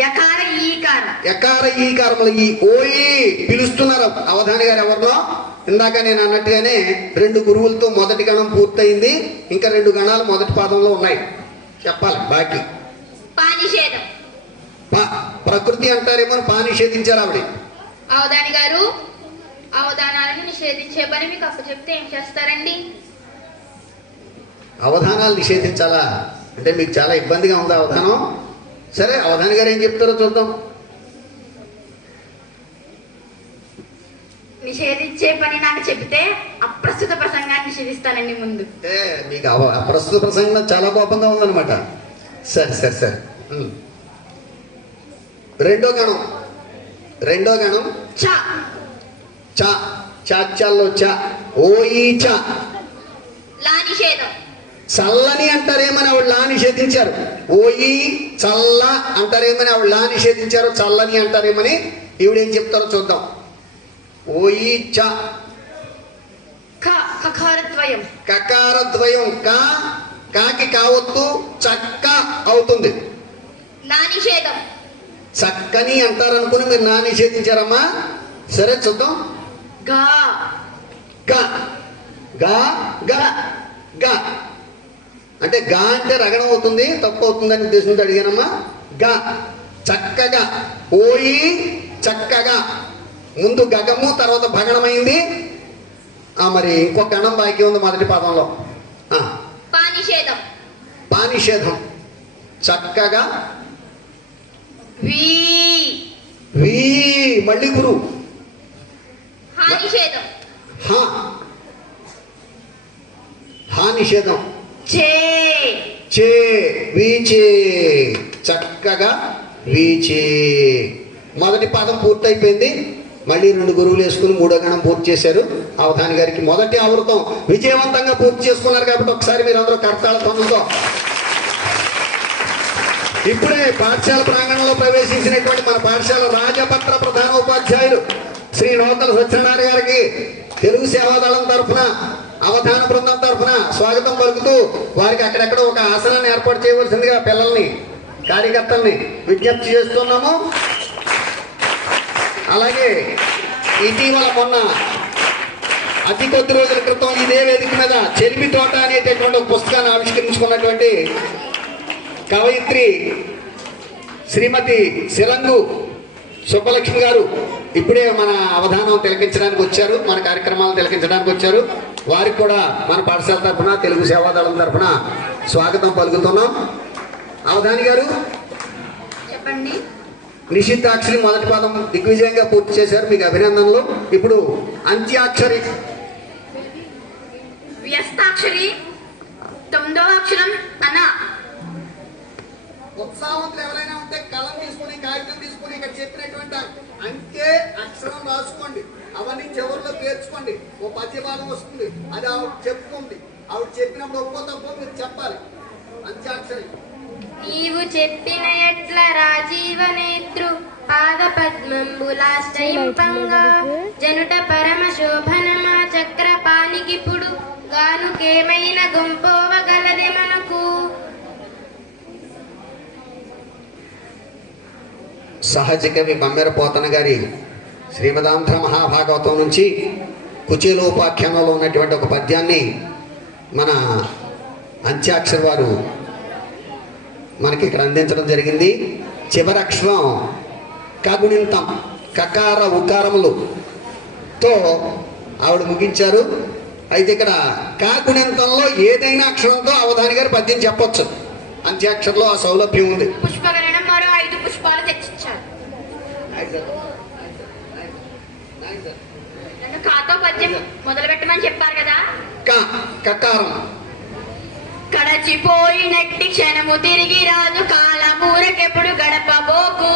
యకార ఈకార. యకార ఈకారములు ఈ ఓయి పిలుస్తున్నారు అవధాని గారు ఎవరినో. ఇందాక నేను అన్నట్టుగానే 2 గురువులతో మొదటి గణం పూర్తయింది. ఇంకా 2 గణాలు మొదటి పాదంలో ఉన్నాయి, చెప్పాలి బాకీ. పానిషేధం. ప్రకృతి అంటారేమో పానిషేధించారు ఆవిడ. అవధాని గారు, అవధానాలను నిషేధించే పని మీకు అప్పచెప్తే ఏం చేస్తారండి? అవధానాలు నిషేధించాలా అంటే మీకు చాలా ఇబ్బందిగా ఉందా అవధానం? సరే, అవధాని గారు ఏం చెప్తారో చూద్దాం. నిషేధించే పని నాకు చెబితే అప్రస్తుత ప్రసంగాన్ని నిషేధిస్తానండి ముందు. అంటే మీకు అప్రస్తుత ప్రసంగం చాలా కోపంగా ఉందన్నమాట. సరే సరే సరే. రెండో గణం చ. చ. చాచాల్లో చ. ఓయి చ. లా నిషేధం. చల్లని అంటారేమని ఆవిడ లా నిషేధించారు. ఓయి చల్ల అంటారేమని ఆవిడ లా నిషేధించారు. చల్లని అంటారేమని ఈవిడేం చెప్తారో చూద్దాం. ఓయి చ. కకారద్వయం. కకారద్వయం. కాకి కావత్తు చక్క అవుతుంది. నా నిషేధం. చక్కని అంటారనుకుని మీరు నా నిషేధించారమ్మా. సరే చూద్దాం. గా. గా. గా. గా. గా అంటే గా అంటే రగడం అవుతుంది, తప్పు అవుతుందని ఉద్దేశంతో అడిగానమ్మా. గా. చక్కగా. ఓయి చక్కగా. ముందు గగము, తర్వాత భగణమైంది. మరి ఇంకొక గణం బాకీ ఉంది మొదటి పాదంలో. పానిషేధం. పానిషేధం. చక్కగా. వీ. వీ మళ్ళీ గురు. హానిషేధం. హానిషేధం. చే. చే. వీచే. చక్కగా వీచే. మొదటి పాదం పూర్తయిపోయింది. మళ్ళీ 2 గురువులు వేసుకుని 3వ గణం పూర్తి చేశారు. అవధాని గారికి మొదటి ఆవృతం విజయవంతంగా పూర్తి చేసుకున్నారు. కాబట్టి ఒకసారి మీరు అందరూ కర్తాళ ధ్వనులతో. ఇప్పుడే పాఠశాల ప్రాంగణంలో ప్రవేశించినటువంటి మన పాఠశాల రాజపత్ర ప్రధాన ఉపాధ్యాయులు శ్రీ నూతల సత్యనారాయణ గారికి తెలుగు సేవాదళం తరఫున, అవధాన బృందం తరఫున స్వాగతం పలుకుతూ వారికి అక్కడెక్కడ ఒక ఆసనాన్ని ఏర్పాటు చేయవలసిందిగా పిల్లల్ని, కార్యకర్తల్ని విజ్ఞప్తి చేస్తున్నాము. అలాగే ఇటీవల మొన్న అతి కొద్ది రోజుల క్రితం ఇదే వేదిక మీద చెలిమి తోట అనేటటువంటి ఒక పుస్తకాన్ని ఆవిష్కరించుకున్నటువంటి కవయిత్రి శ్రీమతి సిరంగు సుబ్బలక్ష్మి గారు ఇప్పుడే మన అవధానం తిలకించడానికి వచ్చారు, మన కార్యక్రమాలను తిలకించడానికి వచ్చారు. వారికి కూడా మన పాఠశాల తరఫున, తెలుగు సేవాదళం తరఫున స్వాగతం పలుకుతున్నాం. అవధాని గారు చెప్పండి. నిషిద్ధాక్షరి మొదటి పాదం దిగ్విజయంగా పూర్తి చేశారు, మీకు అభినందనలు. ఇప్పుడు అంత్యాక్షరి. వ్యస్తాక్షరి 9వ అక్షరం అన. ఉత్సాహవంతులు ఎవరైనా ఉంటే కలం తీసుకుని, కాగితం తీసుకుని ఇక్కడ చెప్పినటువంటి అంకే అక్షరం రాసుకోండి. అవన్నీ చివరిలో పేర్చుకోండి. ఓ పద్యభాగం వస్తుంది, అది ఆవిడ చెప్పుకుంది. ఆవిడ చెప్పినప్పుడు ఒక్కో తప్పో మీరు చెప్పాలి. అంత్యాక్షరి. నీవు చెప్పిన ఎట్ల రాజీవ నేత్రు పాద పద్మంబులాశ్రయింపంగా జనుట పరమ శోభనమా చక్రపాణికిప్పుడు గానుకేమైన గుంపోవగలదే మనకు. సహజ కవి బమ్మెర పోతన గారి శ్రీమదాంధ్ర మహాభాగవతం నుంచి కుచేలోపాఖ్యానంలో ఉన్నటువంటి ఒక పద్యాన్ని మన అంత్యాక్షరి వారు మనకి ఇక్కడ అందించడం జరిగింది. చివరి అక్షరం కగుణింతం, కకార ఉకారములతో ఆవిడ ముగించారు. అయితే ఇక్కడ కాగుణింతంలో ఏదైనా అక్షరంతో అవధాని గారు పద్యం చెప్పొచ్చు. అంత్యాక్షరంలో ఆ సౌలభ్యం ఉంది. పుష్పగణం మరో 5 పుష్పాలు తెచ్చిచ్చారు. నన్ను కాతో పద్యం మొదలు పెట్టమని చెప్పారు కదా. కకారం. కడచిపోయినట్టి క్షణము తిరిగి రాజు కాలమూరకెప్పుడు గడపబోకు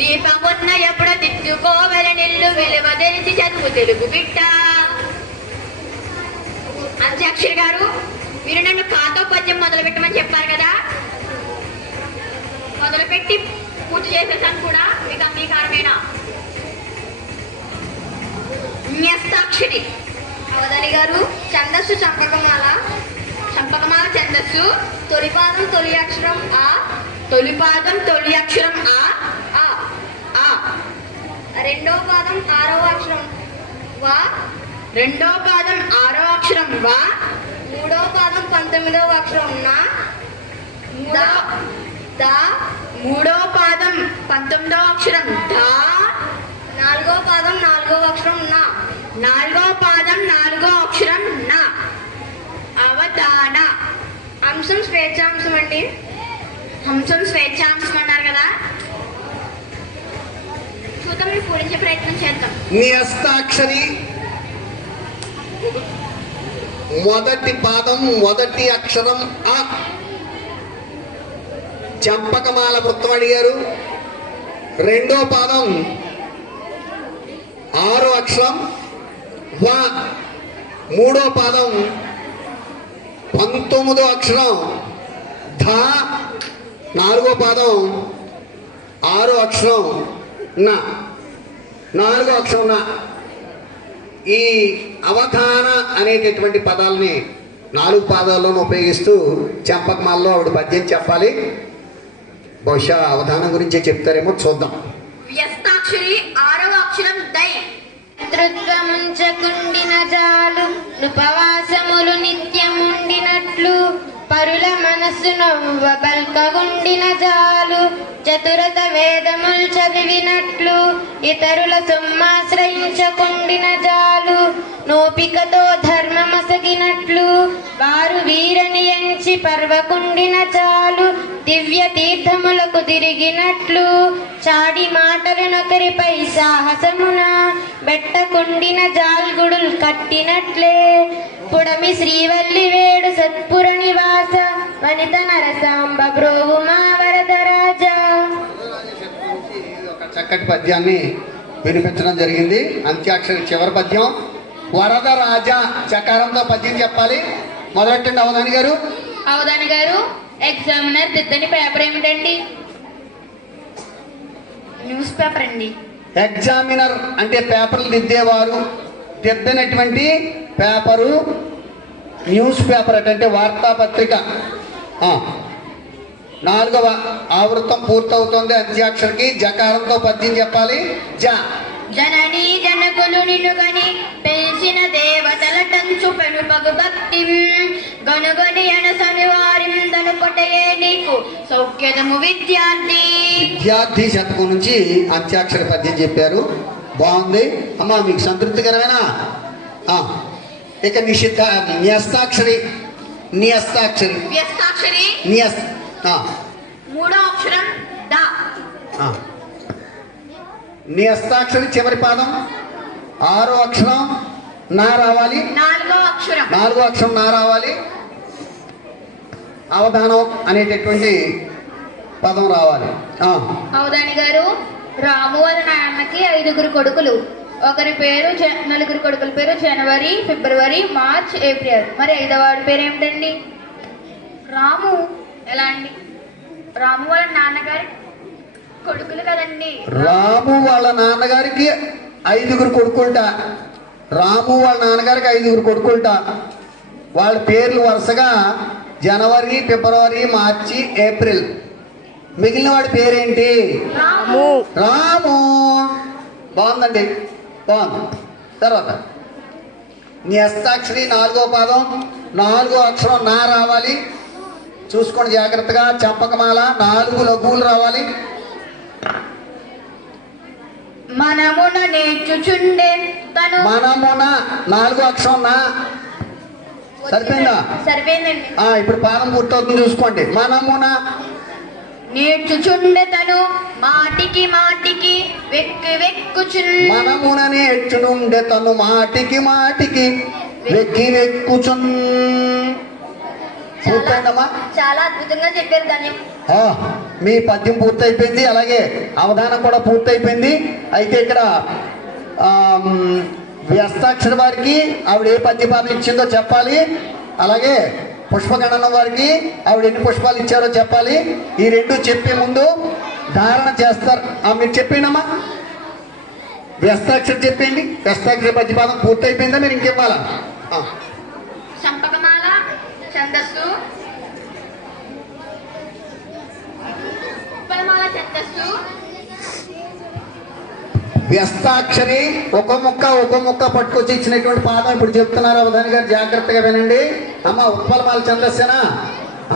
దీపమున్న ఎప్పుడు దిద్దుకోవల నిల్లు విలువ తెలిసి చదువు తెలుగు బిడ్డ. అంత్యాక్షరి గారు, మీరు నన్ను కాతో పద్యం మొదలు పెట్టమని చెప్పారు కదా. మొదలుపెట్టి పూర్తి చేసేసాను కూడా. మీకు అంగీకారమేనా? న్యస్తాక్షరి. అవధాని గారు, ఛందస్సు చంపకమాల ఛందస్సు తొలిపాదం తొలి అక్షరం ఆ, తొలిపాదం తొలి అక్షరం ఆ, రెండో పాదం 6వ అక్షరం వా. రెండో పాదం 6వ అక్షరం వా. మూడో పాదం 19వ అక్షరం నా. దా. దా. మూడో పాదం 19వ అక్షరం దా. నాలుగో పాదం 4వ అక్షరం నా. నాలుగో పాదం 4వ అక్షరం నా. అవధాన. అంశం స్వేచ్ఛాంశం అండి. హంసం స్వేచ్ఛాంశం అన్నారు కదా, చూద్దాం, పూరించే ప్రయత్నం చేద్దాం. న్యస్తాక్షరి మొదటి పాదం మొదటి అక్షరం అ. చంపకమాల వృత్తం అడిగారు. రెండో పాదం 6వ అక్షరం వా. మూడో పాదం 19వ అక్షరం ధా. నాలుగో పాదం 6వ అక్షరం నా. 4వ అక్షరం నా. ఈ అవధాన అనేటటువంటి పదాలని 4 పాదాల్లోనూ ఉపయోగిస్తూ చంపకమాలలో ఆవిడ పద్యం చెప్పాలి. బహుశా అవధానం గురించే చెప్తారేమో చూద్దాం. వ్యస్తాక్షరి 6వ అక్షరం దై. శత్రుత్వముంచకుండిన జాలు నృపవాసములు నిత్యముండినట్లు పరుల మనస్సు నవ్వ బల్కగుండిన జాలు చతురత వేదముల్ చదివినట్లు ఇతరుల సొమ్మాశ్రయించకుండిన జాలు నోపికతో ధర్మమసగినట్లు వారు వీరని ఎంచి పర్వకుండిన చాలు దివ్య తీర్థములకు తిరిగినట్లు చాడి మాటలనొకరిపై సాహసమున బెట్టకుండిన జాల్గుడుల్ కట్టినట్లే పుడమి శ్రీవల్లి వేడు సత్పుర నివాస వనిత నరసాంబ బ్రోవుమా వరదరాజా. ఒక చక్కటి పద్యాన్ని వినిపించడం జరిగింది. అంత్యాక్షరి చివరి పద్యం వరదరాజా. చకారంతో పద్యం చెప్పాలి. మొదలెట్టండి అవధాని గారు. అవధాని గారు, ఎగ్జామినర్ దిద్దని పేపర్ ఏమిటండి? న్యూస్ పేపర్ అండి. ఎగ్జామినర్ అంటే పేపర్లు దిద్దేవారు. దిద్దనటువంటి పేపరు న్యూస్ పేపర్ అంటే వార్తాపత్రిక. 4వ ఆవృత్తం పూర్తవుతోంది. అంత్యాక్షరికి జకారంతో పద్యం చెప్పాలి. జ. జననీ జనకులు నినుగని పెంచిన దేవతల టంచు పెనుపగు భక్తి గనుగని అనసని వారిందను పొటయే నీకు సౌఖ్యదము విద్యార్థి. విద్యార్థి శతకం నుంచి అంత్యాక్షరి పద్యం చెప్పారు. బాగుంది అమ్మా, మీకు సంతృప్తికరమేనా? ఇక నిషిద్ధ న్యస్తాక్షరి. న్యస్తాక్షరి వ్యస్తాక్షరి న్యస్ 3వ అక్షరం దా. న్యస్తాక్షరి చివరి పాదం 6వ అక్షరం నా రావాలి. 4వ అక్షరం 4వ అక్షరం నా రావాలి. అవధానం అనేటటువంటి పదం రావాలి. అవధాని గారు, రాము వాళ్ళ నాన్నకి 5 కొడుకులు. నలుగురు కొడుకుల పేరు జనవరి, ఫిబ్రవరి, మార్చ్, ఏప్రిల్. మరి 5వ వాడి పేరు ఏమిటండి? రాము. ఎలా అండి? రాము వాళ్ళ నాన్నగారి కొడుకులు కదండి. రాము వాళ్ళ నాన్నగారికి 5 కొడుకులట. రాము వాళ్ళ నాన్నగారికి 5 కొడుకులట. వాళ్ళ పేర్లు వరుసగా జనవరి, ఫిబ్రవరి, మార్చి, ఏప్రిల్. మిగిలిన వాడి పేరేంటి? రాము. రాము. బాగుందండి, బాగుంది. తర్వాత న్యస్తాక్షరి 4వ పాదం 4వ అక్షరం నా రావాలి. చూసుకోండి జాగ్రత్తగా. చంపకమాల 4 లఘువులు రావాలి. మనమున నేర్చుచుండే తను. మనమున 4వ అక్షరం నా. సరిపోయిందా? సరిపోయిందండి. ఇప్పుడు పాదం పూర్తవుతుంది చూసుకోండి. మనమున నేర్చుచుండే తను మాటికి మాటికి వెక్కుచున్. మనమున నేర్చునుండే తను మాటికి మాటికి వెక్కుచున్. పూర్తయిందమ్మా? చాలా అద్భుతంగా చెప్పారు. ధన్యం. మీ పద్యం పూర్తయిపోయింది, అలాగే అవధానం కూడా పూర్తయిపోయింది. అయితే ఇక్కడ వ్యస్తాక్షర వారికి ఆవిడ ఏ పద్యపాదం ఇచ్చిందో చెప్పాలి. అలాగే పుష్పగణన వారికి ఆవిడ ఎన్ని పుష్పాలు ఇచ్చారో చెప్పాలి. ఈ 2 చెప్పే ముందు ధారణ చేస్తారు. మీరు చెప్పేనమ్మా. వ్యస్తాక్షర చెప్పండి. వ్యస్తాక్షర పద్యపాదం పూర్తయిపోయిందా? మీరు ఇంకెవ్వాలా? చంపకమాల ఛందస్సు, ఉప్పలమాల ఛందస్సు, వ్యస్తాక్షరి ఒక ముక్క పట్టుకొచ్చి ఇచ్చినటువంటి పాదం ఇప్పుడు చెప్తున్నారు అవధాని గారు, జాగ్రత్తగా వినండి. అమ్మ ఉత్పలమాల ఛందస్సేనా?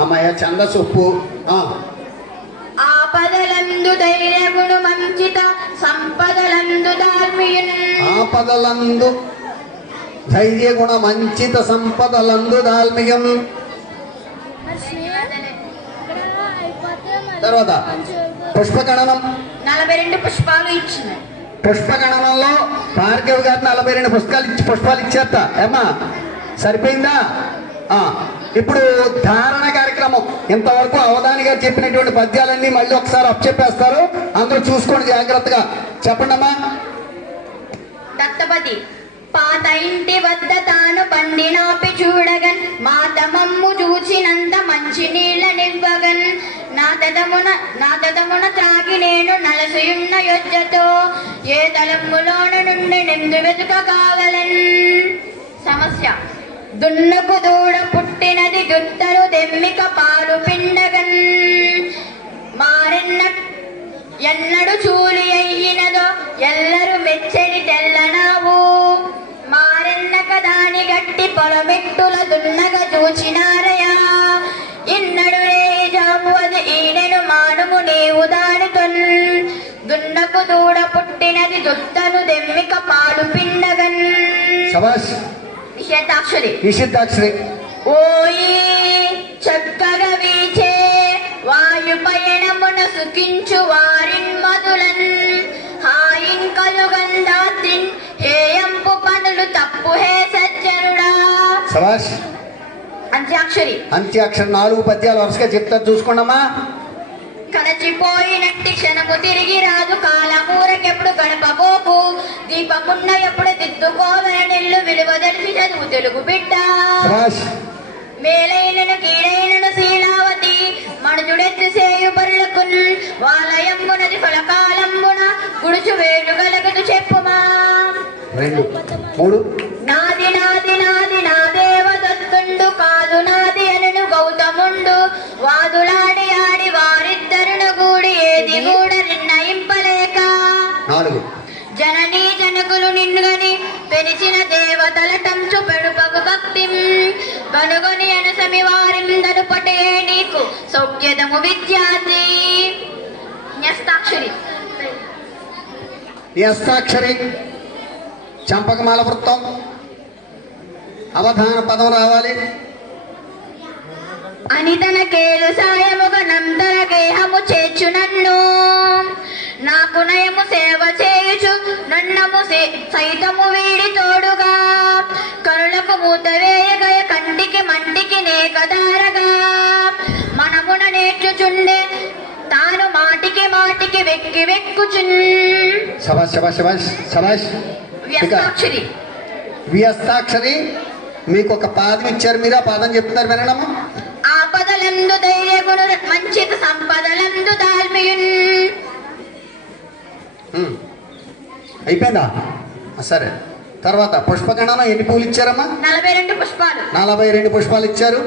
అమ్మయ్య ఛందస్సు ఉప్పు. ఆపదలందు ధైర్యమును మంచిత సంపదలందు దాల్మియున్. ఆపదలందు ధైర్యగుణ మంచిత సంపదలందు దాల్మియం. తర్వాత పుష్పగణనం 42 పుష్పాలు ఇచ్చినాయి. పుష్పగణనంలో భార్గవ్ గారు 42 పుష్పాలు ఇచ్చేస్తా ఏమా, సరిపోయిందా? ఇప్పుడు ధారణ కార్యక్రమం. ఇంతవరకు అవధాని గారు చెప్పినటువంటి పద్యాలన్నీ మళ్ళీ ఒకసారి అప్పచెప్పేస్తారు, అందరూ చూసుకోండి జాగ్రత్తగా. చెప్పండి అమ్మా. దత్తపతి పాత ఇంటి వద్ద తాను పండినాపి చూడగన్ మాతమమ్ము చూచినంత మంచి నీళ్ళనివ్వగన్ నా తదమున త్రాగి నేను నలసియున్న యొజ్జతో ఏ తలములోన నుండి నిందు వెతుక కావలన్. సమస్య దున్నకు దూడ పుట్టినది దుత్తరు దెమ్మిక పాలు పిండగన్ మారెన్న ఎన్నడు చూలి అయ్యినదో ఎల్లరు మెచ్చని తెల్లనావు మారెన్నక దాని గట్టి పొలమెట్టుల దున్నగ చూచినారయా ఇన్నడు రే జాము అది ఈనెను మానుము నీవు దానితోన్ దున్నకు దూడ పుట్టినది దుత్తను దెమ్మిక పాలు పిండగన్. నిషిద్ధాక్షరి. ఓయి చక్కగా వీచే వాయు పయనమున సుఖించు వారిన్ మధులన్ హాయిన్ కలుగందాత్రిన్ హేయంపు పనులు తప్పు హే సజ్జనుడా. అంత్యాక్షరి. 4 పద్యాలు వరుసగా చెప్తారు, చూసుకోండమ్మా. కలచిపోయినట్టి క్షణము తిరిగి రాదు కాలమూరకెప్పుడు గడపబోకు దీపమున్న ఎప్పుడు దిద్దుకోవల నిల్లు విలువ తెలిసి చదువు తెలుగు బిడ్డ. మేలైనను కీడైనను శీలావతి మనుజుడెత్తు సేయు పరులకున్ వాలయమ్మునది ఫలకాలంబున గుడుచు వేలు గలగదు చెప్పుమా. 2, 3 నాది నాది నాది నా దేవదత్తుండు కాదు నాది అనను గౌతముండు వాదులాడి ఆడి వారిద్దరును గూడి ఏది కూడా నిర్ణయింపలేక 4 జననీ జనకులు నిన్నుగని పెనిచిన దేవతల టంచు పెడుపగు భక్తిం కనుగొని అనుసమి వారిందను పటే నీకు సౌఖ్యదము విద్యార్థి. న్యస్తాక్షరి. చంపకమాల వృత్తం. అవధాన పదం రావాలి. అని తన కేలు సాయముగా నందర గేహము చేర్చు నన్ను నాకు నయము సేవ చేయుచు నన్నము సైతము వీడి తోడుగా కనులకు మూత వేయగయ కంటికి మంటికి నేకదారగా మనమున నేర్చుచుండే తాను మాటికి మాటికి వెక్కి వెక్కుచున్. వ్యస్తాక్షరి. వ్యస్తాక్షరి. మీకు ఒక పాదం ఇచ్చారు, మీరు ఆ పాదం చెప్తున్నారు, వినడమ్మా. ఆపదలందు ధైర్యగుణ మంచిత సంపదలందు దాల్మియున్. అయిపోయిందా? సరే. తర్వాత పుష్పగణన ఎన్ని పూలు ఇచ్చారమ్మా? 42 పుష్పాలు. 42 పుష్పాలు ఇచ్చారు.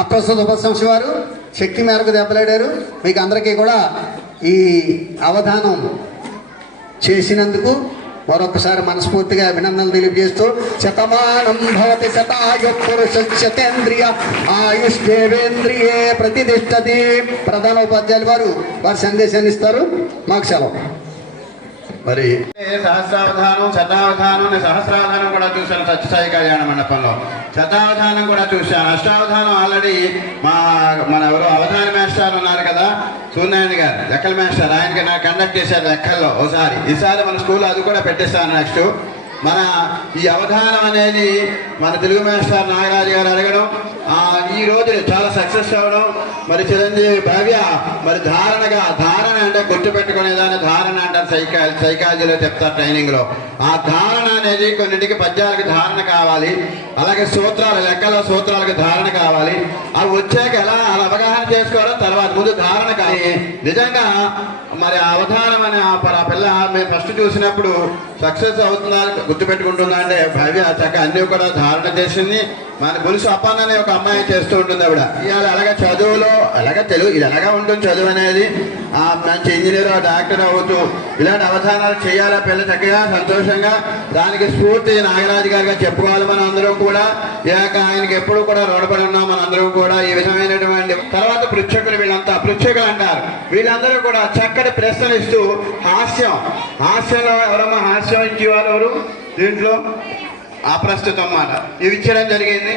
అప్రస్తుత ఉపశంసి వారు శక్తి మేరకు దెబ్బలాడారు. మీకు అందరికీ కూడా ఈ అవధానం చేసినందుకు మరొకసారి మనస్ఫూర్తిగా అభినందనలు తెలియజేస్తూ శతమానం భవతి శతాయు పురుషేంద్రియ ఆయుష్ేంద్రియే ప్రతిష్టతి. ప్రధాన ఉపాధ్యాయులు వారు సందేశాన్ని ఇస్తారు. మాకు సెలవు. మరి సహస్రావధానం, శతావధానం, సహస్రావధానం కూడా చూశాను సత్యసాయి కళ్యాణ మండపంలో. శతావధానం కూడా చూశాను. అష్టావధానం ఆల్రెడీ మన ఎవరు అవధాన మాస్టర్ ఉన్నారు కదా, సూర్యనారాయణ గారు, లెక్కల మాస్టర్, ఆయనకి నాకు కండక్ట్ చేశారు లెక్కల్లో ఒకసారి. ఈసారి మన స్కూల్లో అది కూడా పెట్టిస్తాను నెక్స్ట్. మన ఈ అవధానం అనేది మన తెలుగు మాస్టర్ నాగరాజు గారు అడగడం, ఈ రోజు చాలా సక్సెస్ అవ్వడం. మరి చిరంజీవి భవ్య మరి ధారణ అంటే గుర్తుపెట్టుకునేదాన్ని ధారణ అంటారు, సైకాలజీలో చెప్తారు ట్రైనింగ్లో. ఆ ధారణ అనేది కొన్నింటికి పద్యాలకు ధారణ కావాలి, అలాగే సూత్రాలు లెక్కల సూత్రాలకు ధారణ కావాలి. అవి వచ్చాక ఎలా అవగాహన చేసుకోవడం తర్వాత, ముందు ధారణ కావాలి. నిజంగా మరి అవధానం అనే ఆ పిల్ల మేము ఫస్ట్ చూసినప్పుడు సక్సెస్ అవుతుందా గుర్తుపెట్టుకుంటుందా అంటే భవ్య చక్కగా అన్నీ కూడా ధారణ చేసింది. మన బులుసు అప్పన్న అనే ఒక అమ్మాయి చేస్తూ ఉంటుంది ఆవిడ. ఇవాళ అలాగే చదువులో అలాగే తెలుగు ఇది ఎలాగా ఉంటుంది చదువు అనేది, మంచి ఇంజనీర్ డాక్టర్ అవుతూ ఇలాంటి అవధానాలు చేయాలా పిల్ల చక్కగా సంతోషంగా. దానికి స్ఫూర్తి నాగరాజు గారిగా చెప్పుకోవాలి మనం అందరం కూడా. ఇక ఆయనకి ఎప్పుడు కూడా రుణపడి ఉన్నాం మన అందరం కూడా. ఈ విధమైనటువంటి తర్వాత పృచ్ఛకులు, వీళ్ళంతా పృచ్ఛకులు అంటారు. వీళ్ళందరూ కూడా చక్కటి ప్రశ్నలు ఇస్తూ హాస్యంలో ఎవరమ్మా హాస్యం ఇచ్చేవారు ఎవరు దీంట్లో అప్రస్తుతం మాట ఇవి ఇచ్చడం జరిగింది.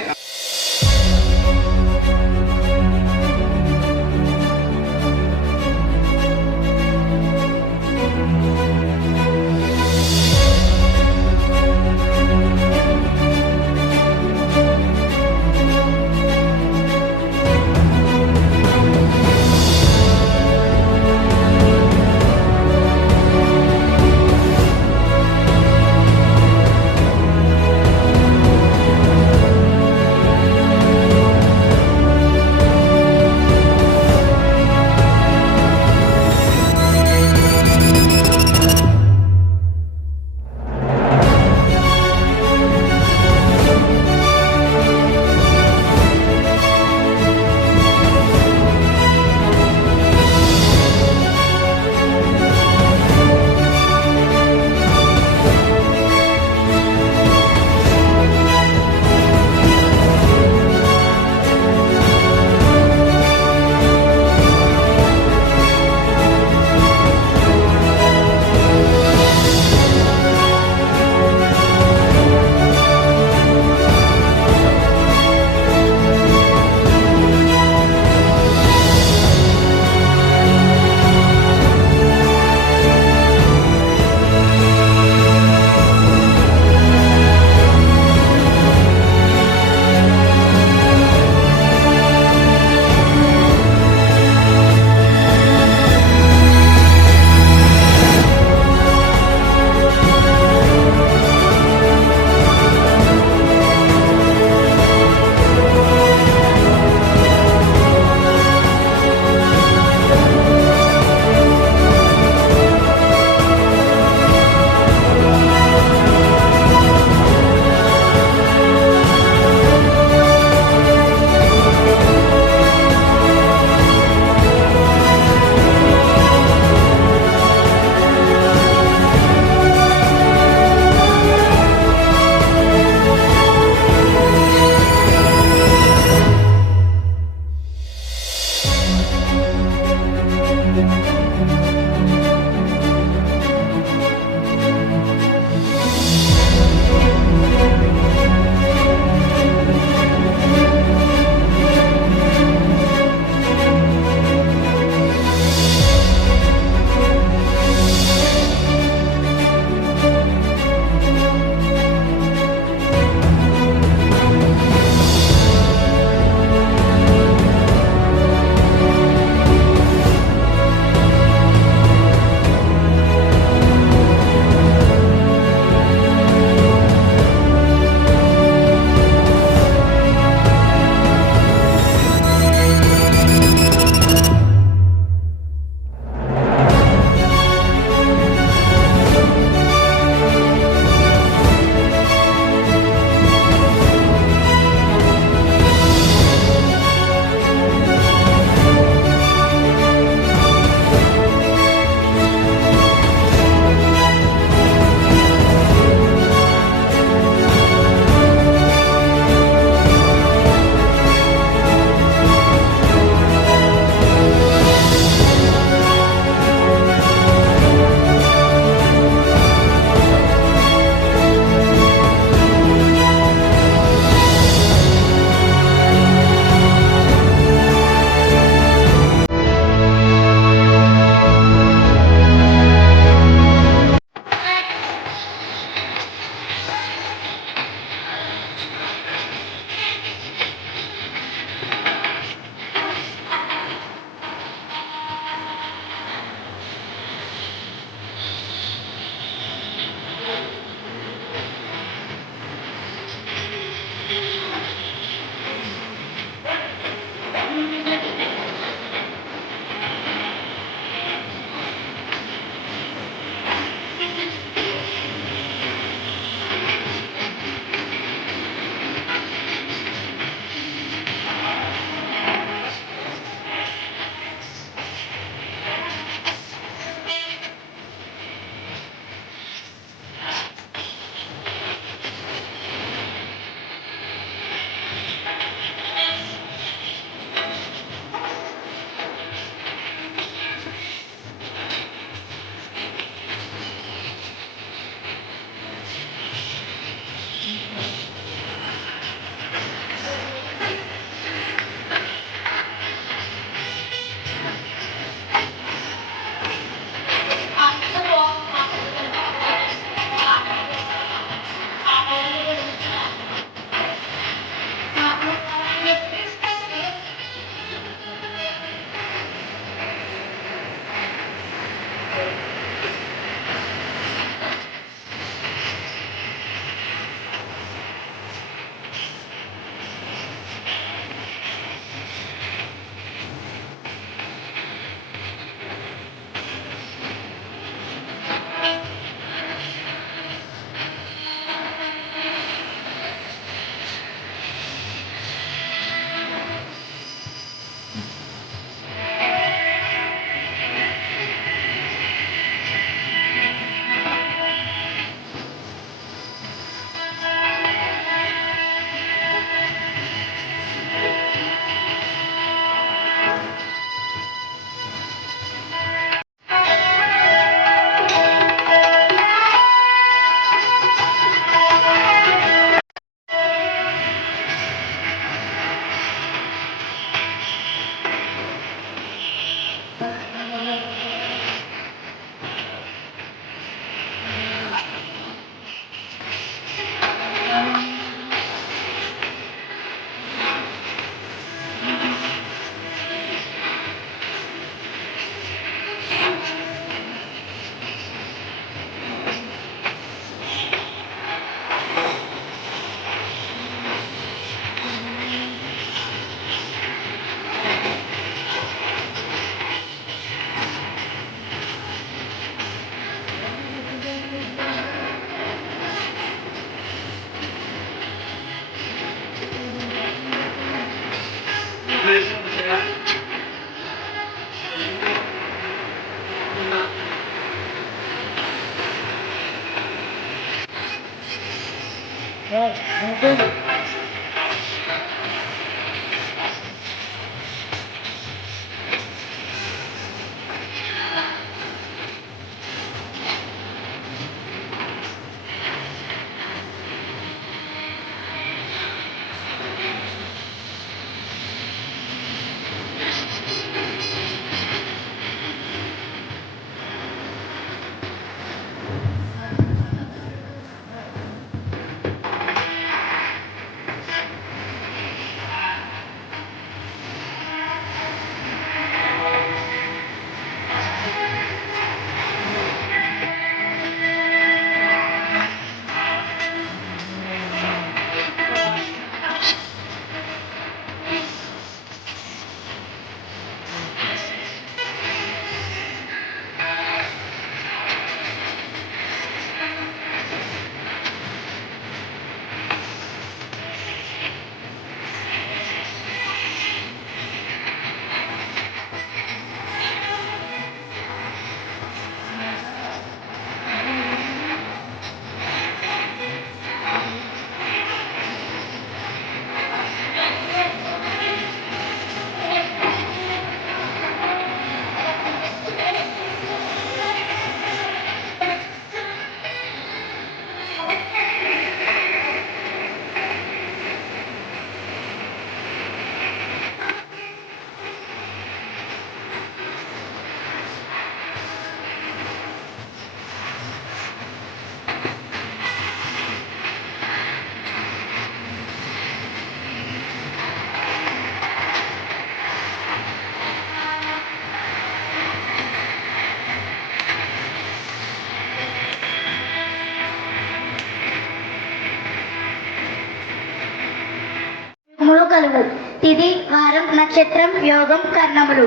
కలుగు తిథి వారం నక్షత్రం యోగం కర్ణములు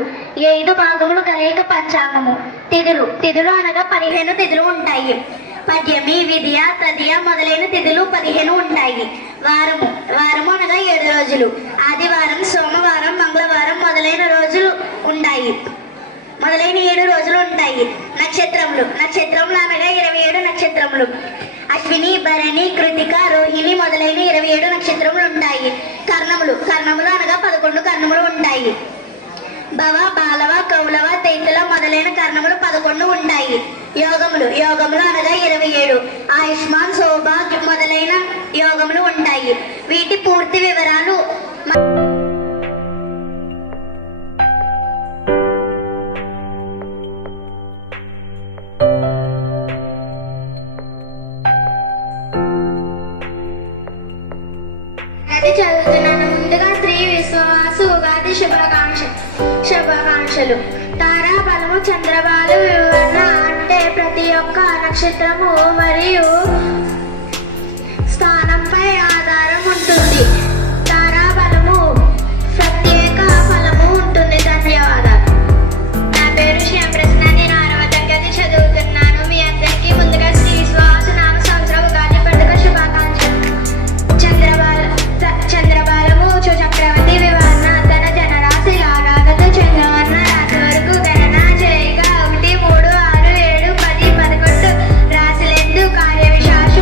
5 భాగములు కలయిక పంచాంగము. తిథులు అనగా 15 తిథులు ఉంటాయి. పద్యమి విద్య తదియ మొదలైన తిథులు 15 ఉంటాయి. వారము అనగా 7 రోజులు. ఆదివారం సోమవారం మంగళవారం మొదలైన 7 రోజులు ఉంటాయి. నక్షత్రములు అనగా 27 నక్షత్రములు. అశ్విని భరణి కృతిక రోహిణి మొదలైన 27 నక్షత్రములు ఉంటాయి. కర్ణములు అనగా 11 కర్ణములు ఉంటాయి. భవ బాలవ కౌలవ తైతుల మొదలైన కర్ణములు 11 ఉంటాయి. యోగములు అనగా 27. ఆయుష్మాన్ సౌభాగ్య మొదలైన యోగములు ఉంటాయి. వీటి పూర్తి వివరాలు చదువుతున్నాను. ముందుగా శ్రీ విశ్వాసు ఉగాది శుభాకాంక్షలు. తారాబలము చంద్రబాలు వివరణ అంటే ప్రతి ఒక్క నక్షత్రము మరియు స్థానంపై ఆధారం ఉంటుంది. తారాబలము ప్రత్యేక ఫలము ఉంటుంది. ధన్యవాదాలు. నా పేరు శ్యామప్రసన్న. నేను 6వ తరగతి చదువుతున్నాను. మీ అందరికీ ముందుగా శ్రీ విశ్వాసు నామ సంవత్సర ఉగాది పండుగ శుభాకాంక్షలు. చంద్రబాలము చక్రవర్తి వివరణ తన జనరాశి లాగాగత చంద్రవర్ణ రాశి వరకు గణన చేయగా 1, 3, 6, 7, 10, 11 రాశులందు కార్య విశాష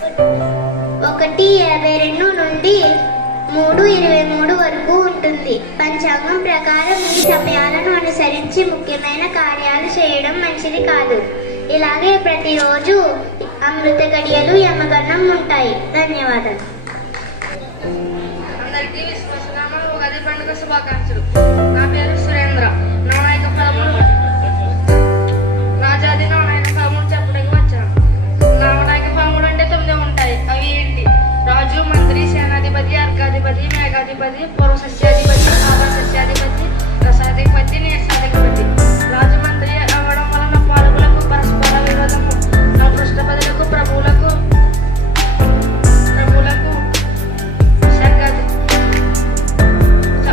1:22 నుండి 3:23 వరకు ఉంటుంది. పంచాంగం ప్రకారం ఈ సమయాలను అనుసరించి ముఖ్యమైన కార్యాలు చేయడం మంచిది కాదు. ఇలాగే ప్రతిరోజు అమృత గడియలు యమగండం ఉంటాయి. ధన్యవాదాలు. అందరికీ విశ్వాసనామ ఉగాది పండుగ శుభాకాంక్షలు. నా పేరు సురేంద్ర. నాయక పదములు రాజాది నాయక పదములు చెప్పడానికి వచ్చాను. నాయక పదములు అంటే 9 ఉంటాయి. అవి ఏంటి? రాజు, మంత్రి, సేనాధిపతి, అర్ఘాధిపతి, మేఘాధిపతి, పూర్వ సస్యాధిపతి, ఆభా సస్యాధిపతి, రసాధిపతి, నేసాధిపతి. రాజు మంత్రి అవ్వడం వలన పాలకులకు పరస్పర విరోధము, నా పృష్ఠపదులకు ప్రభువులకు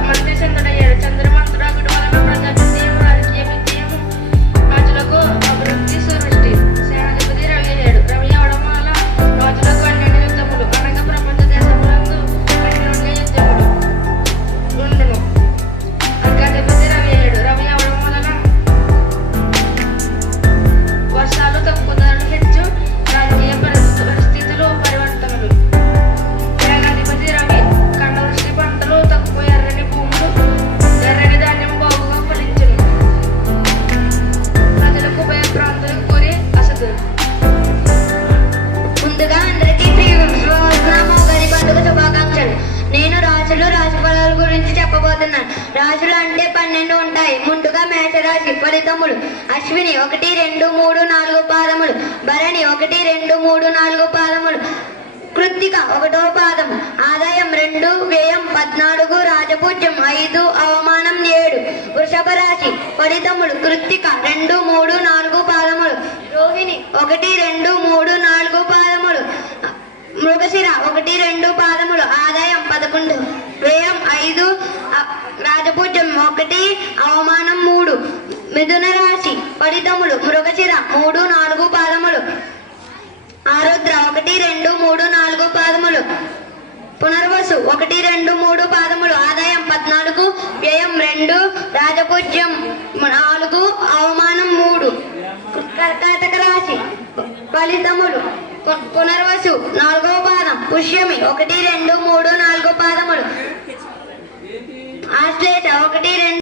మంత్రి చంద్రుడయ్యాడు. చంద్రమంతుడు అగుడు వలన ప్రజా విజయం, రాజకీయ విజయం, రాజులకు అభివృద్ధి, సృష్టి. సేనాధిపతి రవి అయ్యాడు. రవి అవడం వల్ల రాజులకు అన్నింటి యుద్ధములు అనగా ప్రపంచ దేశములందు అన్నింటి యుద్ధములు ఉండును. అర్ఘాధిపతి రవి అయ్యాడు. రవి అవడం వలన వర్షాలు తక్కువ, ధరలు హెచ్చు, రాజకీయ పరిస్థితులు పరివర్తనలు. మేఘాధిపతి రవి కండవృష్టి, పంటలు తక్కువ, ఎర్రని భూములు, ఎర్రని ధాన్యం బాగుగా ఫలించును. ప్రజలకు భయభ్రాంతులకు గురి అసదు. ముందుగా అందరికీ శ్రీ విశ్వనామ ఉగాది పండుగ శుభాకాంక్షలు. నేను రాశులు, రాశి ఫలాల గురించి చెప్పబోతున్నాను. రాశులు అంటే 12 ఉంటాయి. ముందుగా మేషరాశి. ఫలితములు: అశ్విని 1, 2, 3, 4 పాదములు, భరణి 1, 2, 3, 4 పాదములు, కృత్తిక 1వ పాదము. ఆదాయం 2, వ్యయం 14, రాజపూజ్యం 5, అవమానం 7. వృషభ రాశి. ఫలితములు: కృత్తిక 2, 3, 4 పాదములు, రోహిణి 1, 2, 3, 4 పాదములు, మృగశిర 1, 2 పాదములు. ఆదాయం 11, వ్యయం 5, రాజపూజ్యం 1, అవమానం 3. మిథున రాశి. ఫలితములు: మృగశిర 3, 4 పాదములు, ఆరుద్ర 1, 2, 3, 4 పాదములు, పునర్వసు 1, 2, 3 పాదములు. ఆదాయం 14, వ్యయం 2, రాజపూజ్యం 4, అవమానం 3. కర్కాటక రాశి. ఫలితములు: పునర్వసు 4వ పాదం, పుష్యమి 1, 2, 3, 4 పాదములు, ఆశ్లేష 1, 2